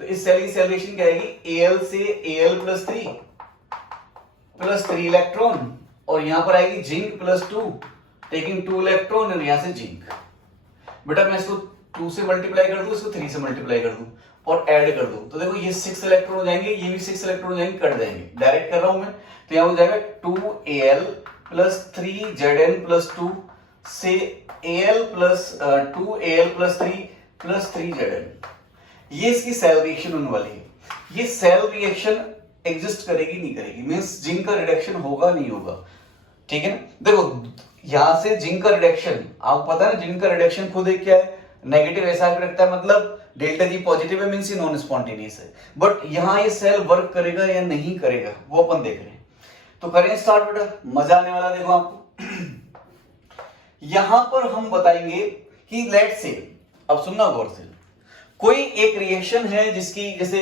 तो इस सेल की सेल रिएक्शन क्या आएगी? Al से Al+3 +3 इलेक्ट्रॉन, और यहां पर आएगी जिंक +2 टेकिंग 2 इलेक्ट्रॉन, और यहां से जिंक। बेटा मैं इसको 2 से मल्टीप्लाई कर दूं, इसको 3 से मल्टीप्लाई कर दूं और ऐड कर दूं, तो देखो ये 6 इलेक्ट्रॉन हो जाएंगे, ये भी 6 इलेक्ट्रॉन हो जाएंगे, कट जाएंगे, डायरेक्ट कर रहा हूं मैं, तो यहां हो जाएगा 2Al+3 Zn+2 से Al+2Al+3 Zn। ये इसकी सेल रिएक्शन होने वाली है। ये सेल रिएक्शन एग्जिस्ट करेगी नहीं करेगी, मींस जिंक का रिडक्शन होगा नहीं होगा, ठीक है ना। देखो यहां से जिंक का रिडक्शन, आपको पता है ना जिंक का रिडक्शन खुद एक क्या है? नेगेटिव एसआरपी रखता है, मतलब डेल्टा जी पॉजिटिव है, मींस ये नॉन स्पॉन्टेनियस है। बट यहां ये सेल वर्क करेगा या नहीं करेगा वो अपन देख रहे हैं। तो करें स्टार्ट बेटा, मजा आने वाला। देखो आपको यहां पर हम बताएंगे कि लेट्स से, अब सुनना गौर से, कोई एक रिएक्शन है जिसकी जैसे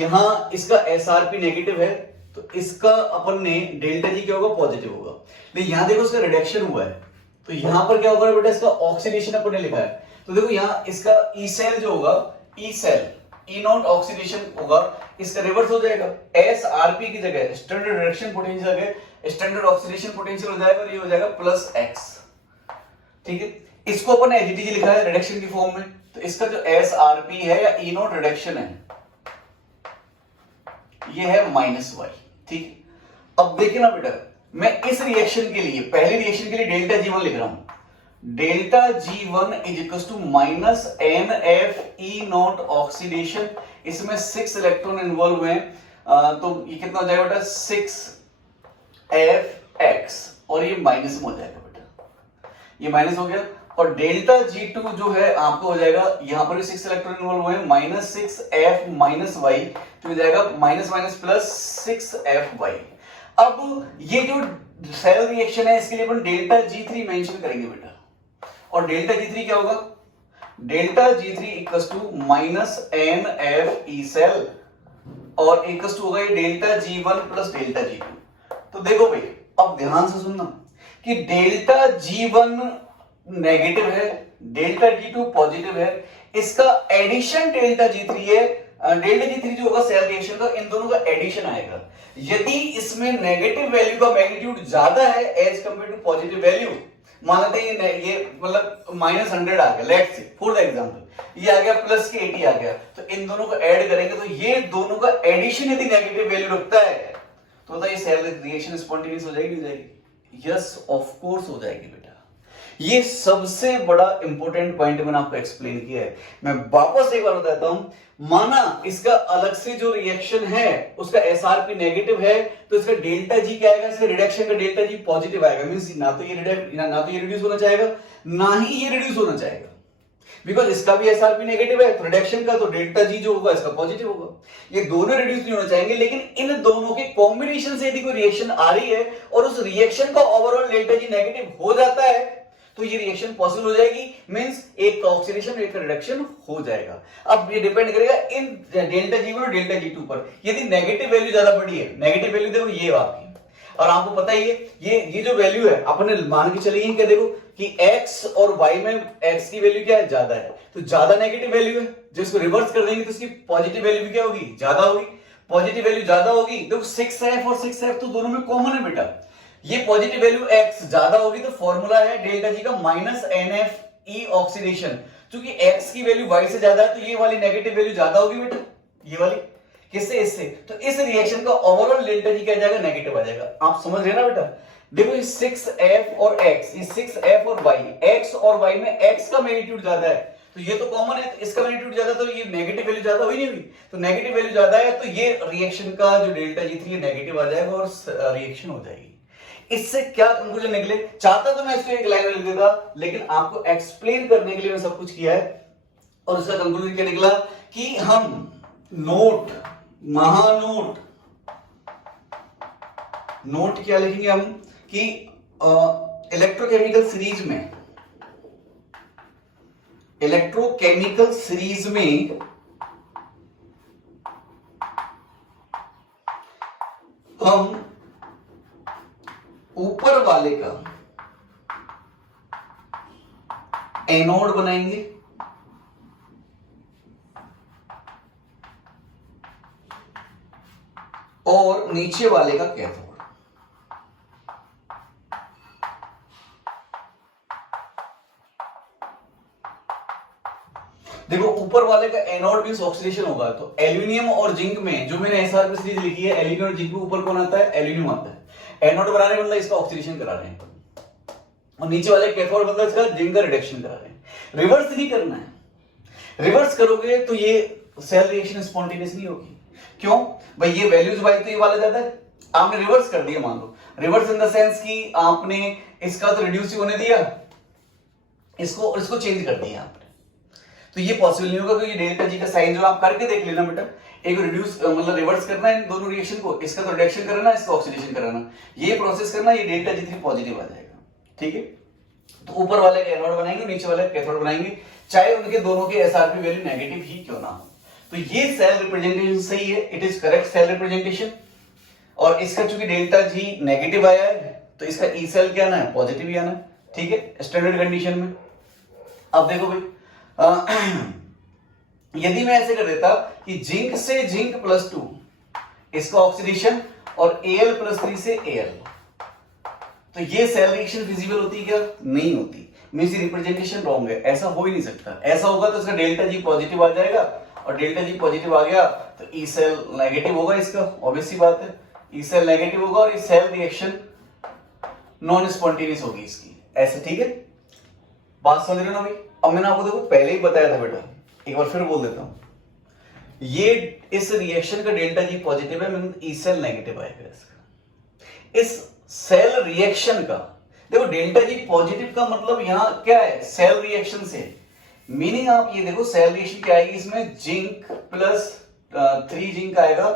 यहां इसका एसआरपी नेगेटिव है, तो इसका अपन ने डेल्टा जी क्या होगा? पॉजिटिव होगा। लेकिन यहां देखो इसका रिडक्शन हुआ है, तो यहां पर क्या होगा बेटा? इसका ऑक्सीडेशन अपन ने लिखा है, तो देखो यहां इसका ई सेल जो होगा, E cell E naught oxidation होगा, इसका रिवर्स हो जाएगा, एसआरपी की जगह स्टैंडर्ड रिडक्शन पोटेंशियल जगह स्टैंडर्ड ऑक्सीडेशन पोटेंशियल हो जाएगा, और ये हो जाएगा +x, ठीक है। इसको अपन ने एजीटीजी लिखा है रिडक्शन की फॉर्म में, तो इसका जो एसआरपी है या ई नॉट रिडक्शन है ये है -y, ठीक है। अब देखिए ना बेटा, मैं इस रिएक्शन के लिए, पहली रिएक्शन के लिए डेल्टा जी1 लिख रहा हूं, delta G1 is equal to -NF E0 oxidation, इसमें 6 इलेक्ट्रॉन इन्वॉल्व हैं, तो ये कितना हो जाएगा बेटा? 6Fx, और ये माइनस में हो जाएगा बेटा, ये माइनस हो गया, और डेल्टा G2 जो है आपको हो जाएगा, यहां पर भी 6 इलेक्ट्रॉन इन्वॉल्व हुए हैं, -6f - y, तो हो जाएगा माइनस माइनस प्लस 6fy। अब ये जो सेल रिएक्शन है इसके लिए अपन डेल्टा G3 मेंशन करेंगे बेटा, और डेल्टा G3 क्या होगा, delta G3 equals to -nf E cell, और इक्वल्स टू होगा ये delta G1 plus delta G2। तो देखो भाई अब ध्यान से सुनना कि डेल्टा G1 नेगेटिव है, डेल्टा G2 पॉजिटिव है, इसका एडिशन डेल्टा G3 है। डेल्टा G3 जो होगा सेल रिएक्शन का, इन दोनों का एडिशन आएगा। यदि इसमें नेगेटिव वैल्यू का मैग्नीट्यूड ज्यादा है as compare to positive value, मान लेते हैं ये मतलब -100 आ गया, let's say for the example ये आ गया प्लस के 80 आ गया, तो इन दोनों को ऐड करेंगे तो ये दोनों का एडिशन यदि नेगेटिव वैल्यू रखता है तो बताइए सेल रिएक्शन स्पॉन्टेनियस हो जाएगी, नहीं जाएगी? यस ऑफ कोर्स हो जाएगी बेटा। ये सबसे बड़ा इंपॉर्टेंट पॉइंट मैंने आपको एक्सप्लेन किया है। मैं वापस एक बार बताता हूं, माना इसका अलग से जो रिएक्शन है उसका एसआरपी नेगेटिव है, तो इसका डेल्टा जी क्या आएगा, इसका रिडक्शन का डेल्टा जी पॉजिटिव आएगा। मींस ना तो ये रिड्यूस होना चाहेगा, ना ही ये रिड्यूस होना चाहेगा, बिकॉज इसका भी एसआरपी नेगेटिव है, तो रिडक्शन का तो डेल्टा जी जो होगा इसका पॉजिटिव होगा। ये दोनों रिड्यूस नहीं होना चाहेंगे, लेकिन इन दोनों के कॉम्बिनेशन से यदि कोई रिएक्शन आ रही है और उस रिएक्शन का ओवरऑल डेल्टा जी नेगेटिव हो जाता है तो ये रिएक्शन पॉसिबल हो जाएगी। मींस एक का ऑक्सीडेशन एक का रिडक्शन हो जाएगा। अब ये डिपेंड करेगा इन डेल्टा G1 और डेल्टा G2 पर। यदि नेगेटिव वैल्यू ज्यादा बड़ी है, नेगेटिव वैल्यू देखो ये आपकी, और आपको पता ही है ये जो वैल्यू है अपने मान के चलिए क्या, देखो कि x और y में x की वैल्यू क्या है, ज्यादा है, तो ज्यादा नेगेटिव वैल्यू है, जिसको रिवर्स कर देंगे तो उसकी पॉजिटिव वैल्यू भी क्या होगी, ज्यादा होगी। पॉजिटिव वैल्यू ज्यादा होगी, देखो 6f और 6f तो दोनों में कॉमन है बेटा। ये पॉजिटिव वैल्यू x ज्यादा होगी तो फॉर्मूला है डेल्टा जी का -nfe ऑक्सीडेशन। क्योंकि x की वैल्यू y से ज्यादा है तो ये वाली नेगेटिव वैल्यू ज्यादा होगी बेटा, ये वाली किससे, इससे। तो इस रिएक्शन का ओवरऑल डेल्टा जी क्या जाएगा, नेगेटिव आ जाएगा। आप समझ रहे हैं ना बेटा। देखो ये 6f और x, ये 6f और y, x और y में x का मैग्नीट्यूड ज्यादा है तो ये तो कॉमन है, तो इसका मैग्नीट्यूड ज्यादा, तो ये नेगेटिव वैल्यू ज्यादा हुई नहीं हुई, तो नेगेटिव वैल्यू ज्यादा है तो ये रिएक्शन का जो डेल्टा G3 नेगेटिव आ जाएगा और रिएक्शन हो जाएगी। इससे क्या कंक्लूजन निकले, चाहता तो मैं इसको एक लाइन में लिख देता, लेकिन आपको एक्सप्लेन करने के लिए मैं सब कुछ किया है। और उसका कंक्लूजन क्या निकला कि हम नोट, महानोट, नोट क्या लिखेंगे हम कि इलेक्ट्रोकेमिकल सीरीज में हम ऊपर वाले का एनोड बनाएंगे और नीचे वाले का कैथोड। देखो ऊपर वाले का एनोड मींस ऑक्सीडेशन होगा, तो एल्यूमिनियम और जिंक में जो मैंने एसआरपी सीरीज लिखी है, एल्यूमिनियम और जिंक में ऊपर कौन आता है, एल्यूमिनियम आता है। एनोड बना रहे हैं मतलब इसका ऑक्सीडेशन करा रहे हैं, और नीचे वाले कैथोड मतलब इसका जिंक का रिडक्शन करा रहे हैं। रिवर्स नहीं करना है, रिवर्स करोगे तो ये सेल रिएक्शन स्पॉन्टेनियस नहीं होगी। क्यों भाई, ये वैल्यूज भाई तो ये वाला ज्यादा है, आपने रिवर्स कर दिया, मान लो रिवर्स इन द सेंस कि आपने इसका तो रिड्यूस ही होने दिया, इसको और इसको चेंज कर दिया आपने, तो ये पॉसिबल नहीं होगा। क्योंकि डेल्टा जी का साइन जो आप करके देख लेना बेटा, एक रिड्यूस मतलब रिवर्स करना है इन दोनों रिएक्शन को, इसका तो रिडक्शन कराना, इसका ऑक्सीडेशन कराना, ये प्रोसेस करना, ये डेल्टा G3 पॉजिटिव आ जाएगा। ठीक है, तो ऊपर वाले का एनोड बनाएंगे, नीचे वाले का कैथोड बनाएंगे, चाहे उनके दोनों के एसआरपी वैल्यू नेगेटिव ही क्यों ना हो। तो ये सेल रिप्रेजेंटेशन सही है, it is correct cell representation. और इसका चूंकि डेल्टा जी नेगेटिव आया है तो इसका ई सेल क्या आना है, पॉजिटिव ही आना है। ठीक है, स्टैंडर्ड कंडीशन में। अब देखो भाई यदि मैं ऐसे कर देता कि जिंक से जिंक +2 इसका ऑक्सीडेशन और Al+3 से Al, तो ये सेल रिएक्शन फिजिबल होती है क्या, नहीं होती। मींस रिप्रेजेंटेशन रॉन्ग है, ऐसा हो ही नहीं सकता। ऐसा होगा तो इसका डेल्टा जी पॉजिटिव आ जाएगा, और डेल्टा जी पॉजिटिव आ गया तो ई सेल नेगेटिव होगा, इसका ऑब्वियस सी बात है, ई सेल नेगेटिव होगा और इस सेल रिएक्शन नॉन स्पॉन्टेनियस होगी इसकी, ऐसे। ठीक है, बात समझ रहे हो ना भाई। अब मैंने आपको देखो पहले ही बताया था बेटा, एक बार फिर बोल देता हूं, ये इस रिएक्शन का डेल्टा जी पॉजिटिव है, मतलब ई सेल नेगेटिव आएगा इसका। इस सेल रिएक्शन का देखो डेल्टा जी पॉजिटिव का मतलब यहाँ क्या है, सेल रिएक्शन से, मीनिंग आप ये देखो सेल रिएक्शन क्या आएगी इसमें, जिंक प्लस 3 जिंक आएगा,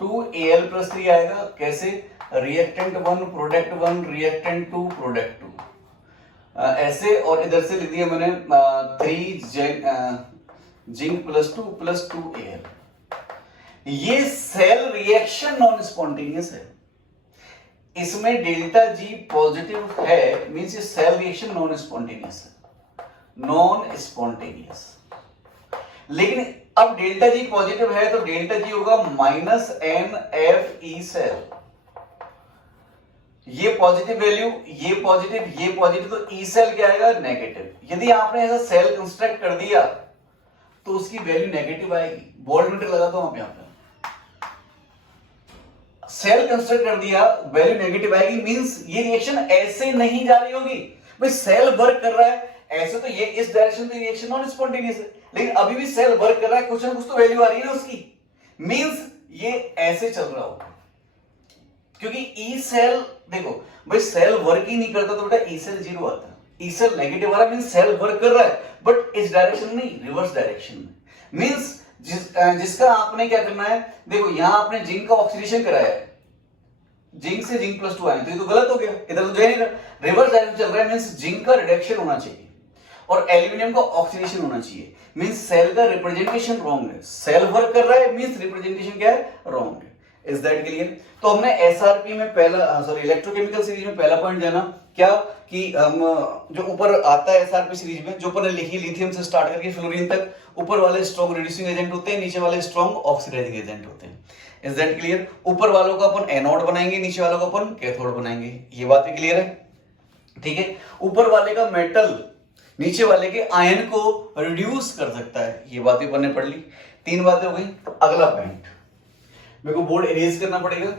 2Al+3 आएगा, कैसे, रिएक्टेंट 1 प्रोडक्ट 1 रिएक्टेंट 2 प्रोडक्ट 2, ऐसे, और इधर से लिख दिया मैंने 3 जिंक प्लस 2Al। ये सेल रिएक्शन नॉन स्पॉन्टेनियस है, इसमें डेल्टा जी पॉजिटिव है, मींस ये सेल रिएक्शन नॉन स्पॉन्टेनियस है, नॉन स्पॉन्टेनियस। लेकिन अब डेल्टा जी पॉजिटिव है तो डेल्टा जी होगा -NFE सेल, ये पॉजिटिव वैल्यू, ये पॉजिटिव, तो ई सेल क्या आएगा, नेगेटिव। यदि आपने ऐसा सेल कंस्ट्रक्ट कर दिया तो उसकी वैल्यू नेगेटिव आएगी। वोल्ट मीटर लगाता हूं आप यहां पे, सेल कंस्ट्रक्ट कर दिया, वैल्यू नेगेटिव आएगी, मींस ये रिएक्शन ऐसे नहीं जा रही होगी, भाई सेल वर्क कर रहा है ऐसे, तो ये इस डायरेक्शन में रिएक्शन नॉन स्पॉन्टेनियस है, लेकिन अभी भी सेल वर्क कर रहा है, कुछ ना कुछ तो वैल्यू आ रही है ना उसकी, मींस ये ऐसे चल रहा होगा। क्योंकि ई सेल, देखो भाई सेल वर्क ही नहीं करता तो बेटा ई सेल 0 आता है, ई सेल नेगेटिव आ रहा है, मींस सेल वर्क कर रहा है, बट इस डायरेक्शन नहीं, रिवर्स डायरेक्शन में। मींस जिसका आपने क्या करना है, देखो यहां आपने जिंक का ऑक्सीडेशन कराया है, जिंक से जिंक +2 आए, तो ये तो गलत हो गया, इधर तो जो है रिवर्स डायरेक्शन चल रहा है, मींस जिंक का रिडक्शन होना चाहिए और एल्यूमिनियम का ऑक्सीडेशन होना चाहिए, मींस सेल का रिप्रेजेंटेशन रॉन्ग है, सेल वर्क कर रहा है मींस रिप्रेजेंटेशन क्या है, रॉन्ग है। Is that clear? तो हमने एसआरपी में पहला, सॉरी इलेक्ट्रोकेमिकल सीरीज में पहला पॉइंट जाना क्या, कि हम जो ऊपर आता है एसआरपी सीरीज में, जो ऊपर लिखी लिथियम से स्टार्ट करके फ्लोरीन तक, ऊपर वाले स्ट्रॉन्ग रिड्यूसिंग एजेंट होते हैं, नीचे वाले स्ट्रॉन्ग ऑक्सीडाइजिंग एजेंट होते हैं। Is that clear? ऊपर वालों को अपन एनोड बनाएंगे, नीचे वालों को अपन कैथोड बनाएंगे, ये बात भी क्लियर है? ठीक है, ऊपर वाले का मेटल नीचे वाले के आयन को रिड्यूस कर सकता है, ये बात भी अपन ने पढ़ ली। 3 बातें हो गई। अगला पॉइंट, मेरे को बोर्ड इरेज करना पड़ेगा।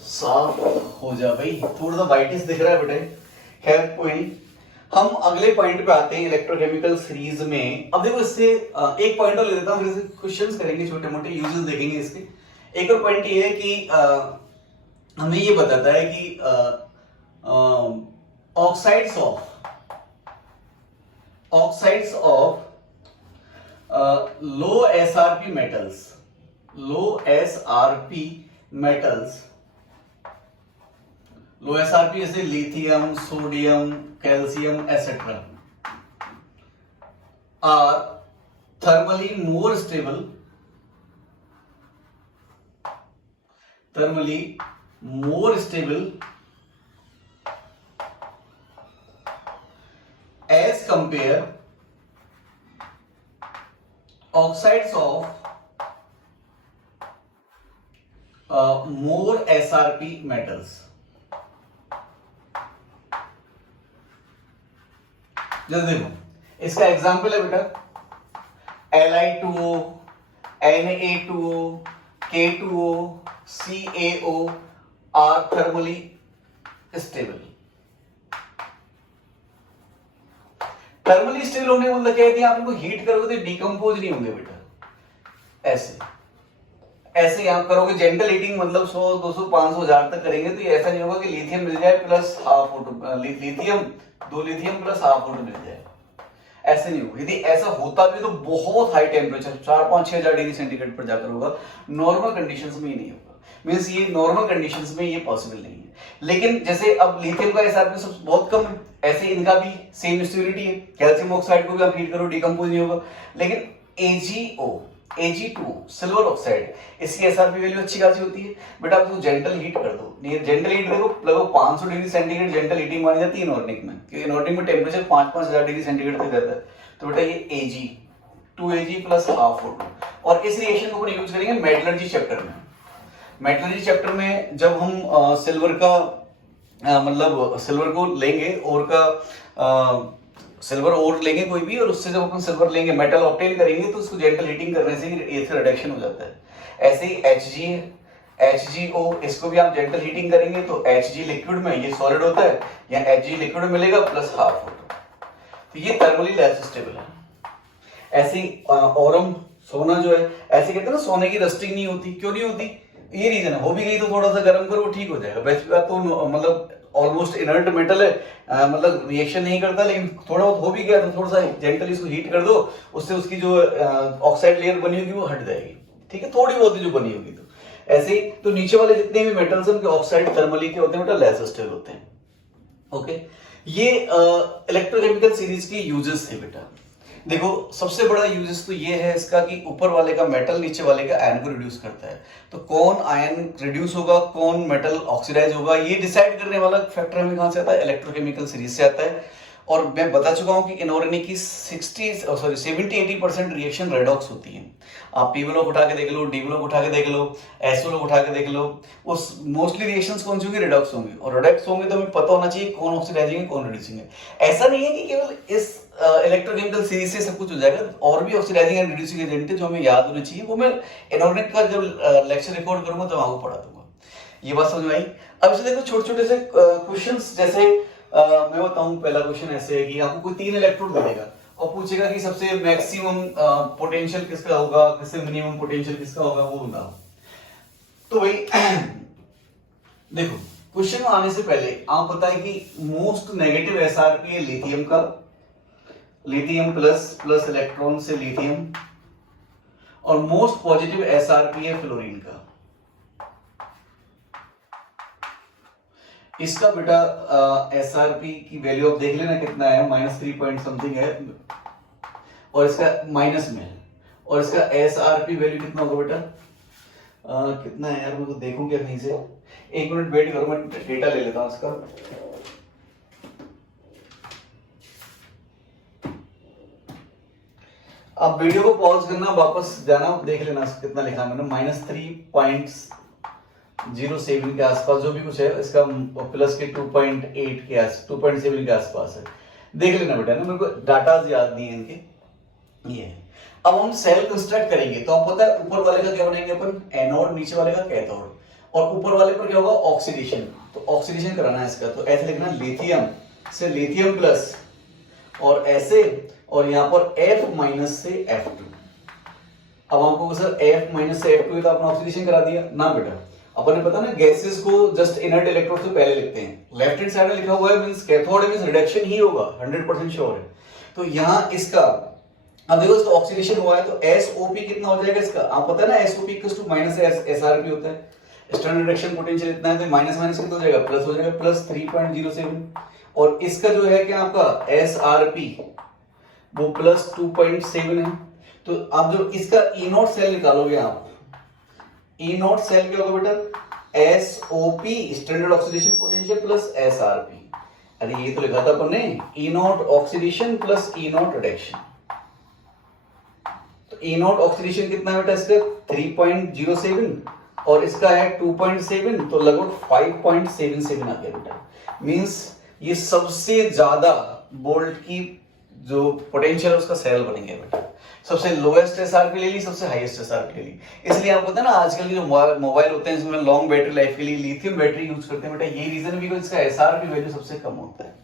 साफ हो जा भाई, थोड़ा सा वाइटिस दिख रहा है बेटे, खैर कोई नहीं। हम अगले पॉइंट पे आते हैं इलेक्ट्रोकेमिकल सीरीज में। अब देखो इससे एक पॉइंट और ले लेता हूं, फिर क्वेश्चंस करेंगे, छोटे मोटे यूजेस देखेंगे इसके। एक और पॉइंट ये है कि हमें ये बताता है कि oxides of low SRP metals, low SRP जैसे lithium, sodium, calcium etcetera, are thermally more stable as compare oxides of more SRP metals। जैसे देखो इसका एग्जाम्पल है बेटा Li2O, Na2O, K2O, CaO are thermally stable. Thermally stable होने का मतलब क्या है कि आप इनको हीट करोगे तो डिकम्पोज नहीं होंगे बेटा, ऐसे आप करोगे जेंटल हीटिंग, मतलब 100 200 500 1000 तक करेंगे तो ये ऐसा नहीं होगा कि लिथियम मिल जाए plus half lithium 2 lithium plus half वोट मिल जाए, ऐसे नहीं होगा। यदि ऐसा होता भी तो बहुत हाई टेम्परेचर 4-5-6,000 डिग्री सेंटीग्रेड पर जाकर होगा, नॉर्मल कंडीशंस में ही नहीं होगा। मींस ये नॉर्मल कंडीशंस में ये पॉसिबल नहीं है। लेकिन जैसे अब लिथियम का एसआरपी सब बहुत कम है, ऐसे इनका भी सेम स्टेबिलिटी है, कैल्शियम ऑक्साइड को भी आप हीट करो डिकम्पोज नहीं होगा। लेकिन Ag2 सिल्वर ऑक्साइड, इसकी एसआरपी वैल्यू अच्छी खासी होती है, बट आप इसको जेंटल हीट कर दो, जेंटल हीट देखो लगभग 500 डिग्री सेंटीग्रेड जेंटल हीटिंग मानी जाती है इनऑर्गेनिक में, क्योंकि इनऑर्गेनिक में टेम्परेचर 5-5,000 डिग्री सेंटीग्रेड तक जाता है। तो बेटा ये Ag प्लस हाफ O2, और इस रिएक्शन को अपन यूज करेंगे मेटलर्जी चैप्टर में। मेटलर्जी चैप्टर में जब हम सिल्वर का मतलब सिल्वर को लेंगे, और का सिल्वर ओर लेंगे कोई भी, और उससे जब अपन सिल्वर लेंगे मेटल ऑब्टेन करेंगे तो उसको जेंटल हीटिंग करने से इसका रिडक्शन हो जाता है। ऐसे ही Hg है, HgO, इसको भी आप जेंटल हीटिंग करेंगे तो Hg लिक्विड में, ये सॉलिड होता है, या Hg लिक्विड में मिलेगा प्लस हाफ फोटो, तो ये थर्मली लेस स्टेबल है। ऐसी औरम सोना जो है, ऐसे कहते हैं ना सोने की रस्टिंग नहीं होती, क्यों नहीं होती? ये रीजन है, हो भी गई तो थोड़ा सा गर्म करो वो ठीक हो जाएगा। वैसे बात तो मतलब ऑलमोस्ट इनर्ट मेटल है, मतलब रिएक्शन नहीं करता, लेकिन थोड़ा बहुत हो भी गया तो थोड़ा सा जेंटली इसको हीट कर दो, उससे उसकी जो ऑक्साइड लेयर बनी होगी वो हट जाएगी, ठीक है, थोड़ी बहुत जो बनी होगी। तो ऐसे ही तो नीचे वाले जितने भी मेटल्स हैं उनके ऑक्साइड थर्मली के होते हैं बेटा लेस स्टेबल होते हैं। ओके, ये इलेक्ट्रोकेमिकल सीरीज की यूजेस है बेटा। देखो सबसे बड़ा यूजेस तो ये है इसका कि ऊपर वाले का मेटल नीचे वाले का आयन को रिड्यूस करता है। तो कौन आयन रिड्यूस होगा, कौन मेटल ऑक्सीडाइज होगा, ये डिसाइड करने वाला फैक्टर हमें कहां से आता है? इलेक्ट्रोकेमिकल सीरीज से आता है। और मैं बता चुका हूं कि इनऑर्गेनिक की 70-80% रिएक्शन रेडॉक्स होती है। आप पी ब्लॉक उठा के देख लो, डी ब्लॉक उठा के देख लो, एस ब्लॉक उठा के देख लो, उस मोस्टली रिएक्शंस कौन सी होंगी? रेडॉक्स होंगी। और रेडॉक्स होंगे तो हमें पता होना चाहिए कौन ऑक्सीडाइजिंग है कौन रिड्यूसिंग है। ऐसा नहीं है कि केवल इस इलेक्ट्रोकेमिकल सीरीज से सब कुछ हो जाएगा, और भी ऑक्सीडाइजिंग एंड रिड्यूसिंग एजेंट है जो हमें याद होने चाहिए, वो मैं इनऑर्गेनिक का जब लेक्चर रिकॉर्ड करूंगा तो आपको पढ़ा दूंगा। ये बात समझ में आई? अब इसे देखो छोटे छोटे से क्वेश्चंस, जैसे मैं बताऊं पहला क्वेश्चन ऐसे है कि आपको कोई 3 इलेक्ट्रोड दे देगा और पूछेगा कि सबसे मैक्सिमम पोटेंशियल किसका होगा, किससे मिनिमम पोटेंशियल किसका होगा, वो बताओ। तो भाई देखो क्वेश्चन आने से पहले आप बताएं कि मोस्ट नेगेटिव एसआरपी है लिथियम का, लिथियम प्लस प्लस इलेक्ट्रॉन से लिथियम, और मोस्ट पॉजिटिव एसआरपी है फ्लोरीन का। इसका बेटा एसआरपी की वैल्यू आप देख लेना कितना है, -3 पॉइंट समथिंग है, और इसका माइनस में है, और इसका एसआरपी वैल्यू कितना होगा बेटा? कितना है यार, मैं तो देखूं क्या कहीं से, 1 मिनट वेट करो, मैं डेटा ले लेता हूं इसका। आप वीडियो को पॉज करना, वापस जाना, देख लेना कितना लिखा मैंने, -3.07 के आसपास जो भी कुछ है, इसका प्लस के 2.8 के आस 2.7 के आसपास है, देख लेना बेटा ना, मेरे को डाटा याद नहीं है इनके। ये है। अब हम सेल कंस्ट्रक्ट करेंगे तो आपको पता है ऊपर वाले का क्या बनाएंगे अपन? एनोड, नीचे वाले का कैथोड, और ऊपर वाले पर क्या होगा? ऑक्सीडेशन। तो ऑक्सीडेशन कराना है इसका, तो ऐसे लिखना लिथियम से लिथियम प्लस, और ऐसे, और यहां पर F माइनस से F2। अब आपको सर F माइनस से F2 तो आपने ऑक्सीडेशन करा दिया ना बेटा? अपन ने पता ना गैसेस को जस्ट इनर्ट इलेक्ट्रोड से पहले लिखते हैं, लेफ्ट हैंड साइड में लिखा हुआ है मींस कैथोड मींस रिडक्शन ही होगा, 100% श्योर है। तो यहां इसका, अब देखो इसका ऑक्सीडेशन हुआ है तो SOP कितना हो जाएगा इसका? आप पता है ना SOP माइनस SRP होता है, स्टैंडर्ड रिडक्शन पोटेंशियल इतना है, तो माइनस माइनस कितना हो जाएगा? प्लस हो जाएगा, प्लस 3.07। और इसका जो है क्या आपका SRP वो प्लस 2.7 है। तो अब जो इसका E0 सेल निकालोगे आप, E0 सेल क्या होगा बेटा? SOP standard oxidation potential plus SRP। अरे ये तो लिखा था अपन ने, E0 oxidation plus E0 reduction. तो E0 ऑक्सीडेशन कितना है बेटा इसका? 3.07, और इसका है 2.7, तो लगभग 5.77 आ गया बेटा। मींस ये सबसे ज्यादा बोल्ट की जो पोटेंशियल है उसका सेल बनेंगे बेटा। सबसे लोएस्ट एसआरपी ले ली, सबसे हाईएस्ट एसआरपी ले ली। इसलिए आपको पता है ना आजकल के जो मोबाइल होते हैं इसमें लॉन्ग बैटरी लाइफ के लिए लिथियम बैटरी यूज करते हैं बेटा, ये रीजन है बिकॉज इसका एसआरपी वैल्यू सबसे कम होता है।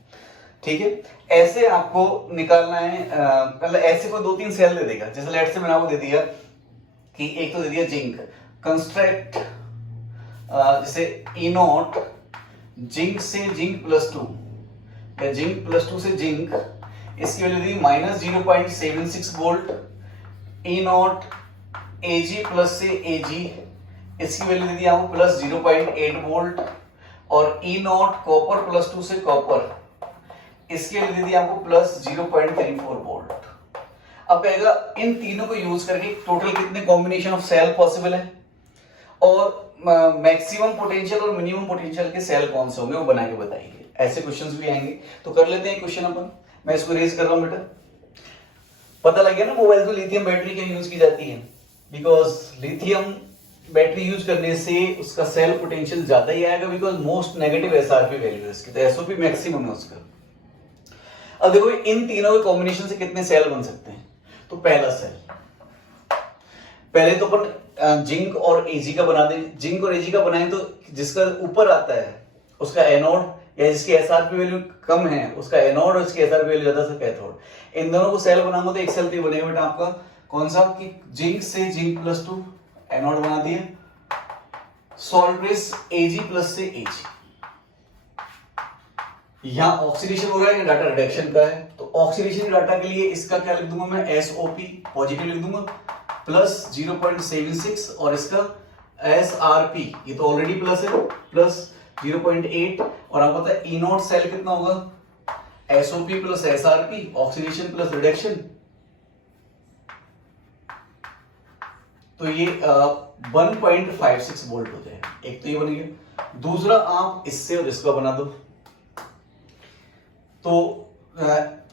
ठीक है, ऐसे आपको निकालना है, मतलब ऐसे को 2-3 सेल दे देगा। जैसे लेट से मैंने आपको दे दिया कि एक तो दे दिया जिंक कंस्ट्रक्ट, जैसे E0 जिंक से जिंक प्लस 2, या जिंक प्लस 2 से जिंक, इसकी वैल्यू दी -0.76 वोल्ट। E0 Ag प्लस से Ag, इसकी वैल्यू दी आपको प्लस 0.8 वोल्ट। और E0 कॉपर प्लस 2 से कॉपर, इसकी वैल्यू दी आपको प्लस 0.34 वोल्ट। अब कहेगा इन तीनों को यूज करके टोटल कितने कॉम्बिनेशन ऑफ सेल पॉसिबल है, और मैक्सिमम पोटेंशियल और मिनिमम पोटेंशियल के सेल कौन से होंगे वो बना के बताएंगे। ऐसे क्वेश्चंस भी आएंगे, तो कर लेते हैं क्वेश्चन अपन। मैं इसको रेज कर रहा हूं बेटा। पता लग गया ना मोबाइल को लिथियम बैटरी क्यों यूज की जाती है? बिकॉज लिथियम बैटरी यूज करने से उसका सेल पोटेंशियल ज्यादा ही आएगा, because most negative SRP value है इसकी, तो एसओपी मैक्सिमम है उसका। अब देखो इन तीनों के कॉम्बिनेशन से कितने सेल बन सकते हैं। तो पहला सेल, पहले तो अपन जिंक और एजी का बना दें, जिंक और एजी का बनाएं तो जिसका ऊपर आता है उसका एनोड या जिसकी एसआरपी वैल्यू कम है उसका एनोड और उसकी एसआरपी वैल्यू ज्यादा से कैथोड। इन दोनों को सेल बनाऊंगा तो एक सेल तो बनेगा बेटा आपका कौन सा कि जिंक से जिंक +2 एनोड बना दिए, सॉल्ट बेस एजी प्लस से एजी। यहां ऑक्सीडेशन हो रहा है, डाटा रिडक्शन का है, तो ऑक्सीडेशन डाटा के लिए इसका क्या लिख दूंगा मैं एसओपी पॉजिटिव लिख दूंगा प्लस 0.76 और इसका एसआरपी ये तो ऑलरेडी प्लस है प्लस 0.8 और आपको पता है ई नॉट सेल कितना होगा SOP plus SRP oxidation plus reduction, तो ये 1.56 वोल्ट हो जाएगा। एक तो ये बन गया, दूसरा आप इससे और इसका बना दो तो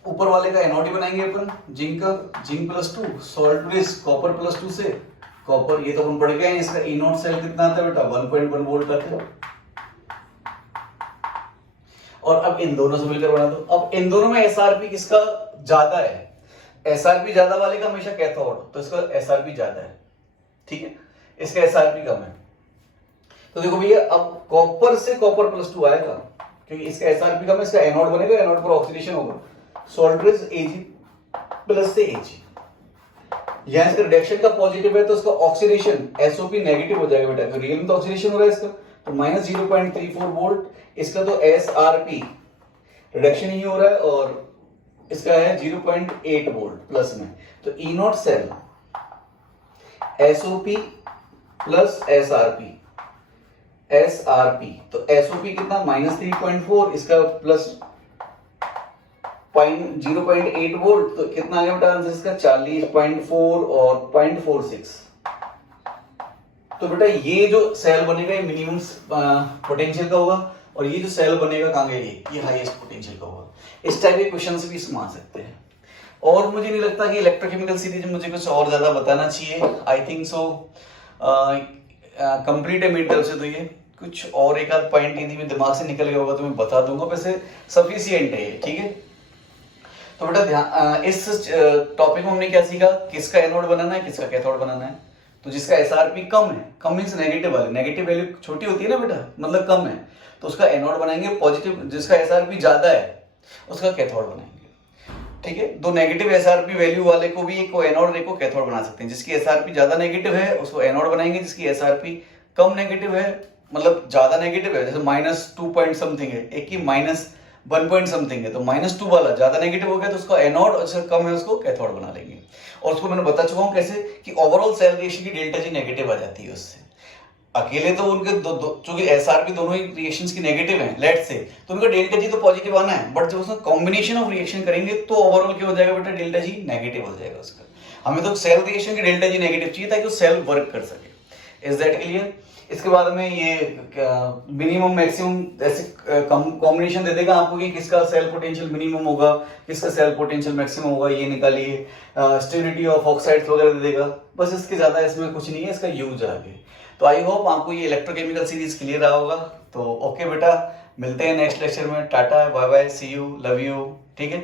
ऊपर वाले का एनोड ही बनाएंगे अपन जिंक का जिंक +2 सॉल्ट बेस कॉपर +2 से कॉपर, ये तो अपन पढ़ गए हैं, इसका ई नॉट सेल कितना आता है बेटा 1.1 वोल्ट आता है। और अब इन दोनों से मिलकर बना दो। अब इन दोनों में एसआरपी किसका ज्यादा है, एसआरपी ज्यादा वाले का हमेशा कैथोड, तो इसका एसआरपी ज्यादा है, ठीक है, इसका एसआरपी कम है। तो देखो भैया अब कॉपर से कॉपर +2 आएगा क्योंकि इसका एसआरपी कम है, इसका एनोड बनेगा, एनोड पर ऑक्सीडेशन होगा, सॉल्ट बेस एजी प्लस से एजी। यहां इसका रिडक्शन का पॉजिटिव है तो इसका ऑक्सीडेशन एसओपी नेगेटिव हो जाएगा बेटा, तो रियल में तो ऑक्सीडेशन हो रहा है इसका, तो -0.34 वोल्ट, इसका तो एसआरपी रिडक्शन ही हो रहा है और इसका है 0.8 वोल्ट प्लस में, तो E nought cell SOP plus SRP SRP, तो एसओपी कितना -3.4 इसका प्लस 0.8 वोल्ट, तो कितना आ गया बेटा आंसर इसका 40.4 और 0.46। तो बेटा ये जो सेल बनेगा ये मिनिमम पोटेंशियल का होगा और ये जो सेल बनेगा कहां गया ये हाईएस्ट पोटेंशियल का होगा। इस टाइप के क्वेश्चन भी इसमें आ सकते हैं। और मुझे नहीं लगता कि इलेक्ट्रोकेमिकल सीरीज में मुझे कुछ और ज्यादा बताना चाहिए, आई थिंक सो कंप्लीट है मेरी तरफ से। तो ये कुछ और एक आध पॉइंट यदि मेरे दिमाग से निकल गया होगा तो मैं बता दूंगा, वैसे सफिशिएंट है ये, ठीक है। तो बेटा ध्यान इस टॉपिक में हमने क्या सीखा, किसका एनोड बनाना है किसका कैथोड बनाना है। तो जिसका एसआरपी कम है, कम मींस नेगेटिव वाले, नेगेटिव वैल्यू छोटी होती है ना बेटा, मतलब कम है, तो उसका एनोड बनाएंगे पॉजिटिव, जिसका एसआरपी ज्यादा है उसका कैथोड बनाएंगे, ठीक है। दो नेगेटिव एसआरपी वैल्यू वाले को भी एक को एनोड और एक को कैथोड बना सकते हैं। जिसकी एसआरपी ज्यादा नेगेटिव है उसको एनोड बनाएंगे, जिसकी एसआरपी कम नेगेटिव है मतलब ज्यादा नेगेटिव है, जैसे -2 पॉइंट समथिंग है, एक की -1 पॉइंट समथिंग है, तो -2 वाला ज्यादा नेगेटिव हो गया तो उसका एनोड और जिसका कम है उसको कैथोड बना लेंगे। और उसको मैंने बता चुका हूं कैसे कि ओवरऑल सेल रिएक्शन की डेल्टा जी नेगेटिव आ जाती है उससे। अकेले तो उनके चूंकि एसआरपी दोनों ही रिएक्शंस की नेगेटिव हैं लेट से, तो उनका डेल्टा जी तो पॉजिटिव आना है, बट जब उसमें कॉम्बिनेशन ऑफ रिएक्शन करेंगे तो ओवरऑल क्या हो जाएगा बेटा, डेल्टा जी नेगेटिव हो जाएगा उसका। हमें तो सेल रिएक्शन की डेल्टा जी नेगेटिव चाहिए ताकि वो सेल वर्क कर सके। Is that clear? इसके बाद में ये मिनिमम मैक्सिमम ऐसे कॉम्बिनेशन दे देगा आपको कि किसका सेल पोटेंशियल मिनिमम होगा किसका सेल पोटेंशियल मैक्सिमम होगा, ये निकालिए। स्टेबिलिटी ऑफ ऑक्साइड्स वगैरह दे देगा, बस इसके ज्यादा इसमें कुछ नहीं है, इसका यूज आगे। तो आई होप आपको ये इलेक्ट्रोकेमिकल सीरीज क्लियर रहा होगा। तो ओके बेटा, मिलते हैं नेक्स्ट लेक्चर में। Tata, bye bye, see you, love you, ठीक है।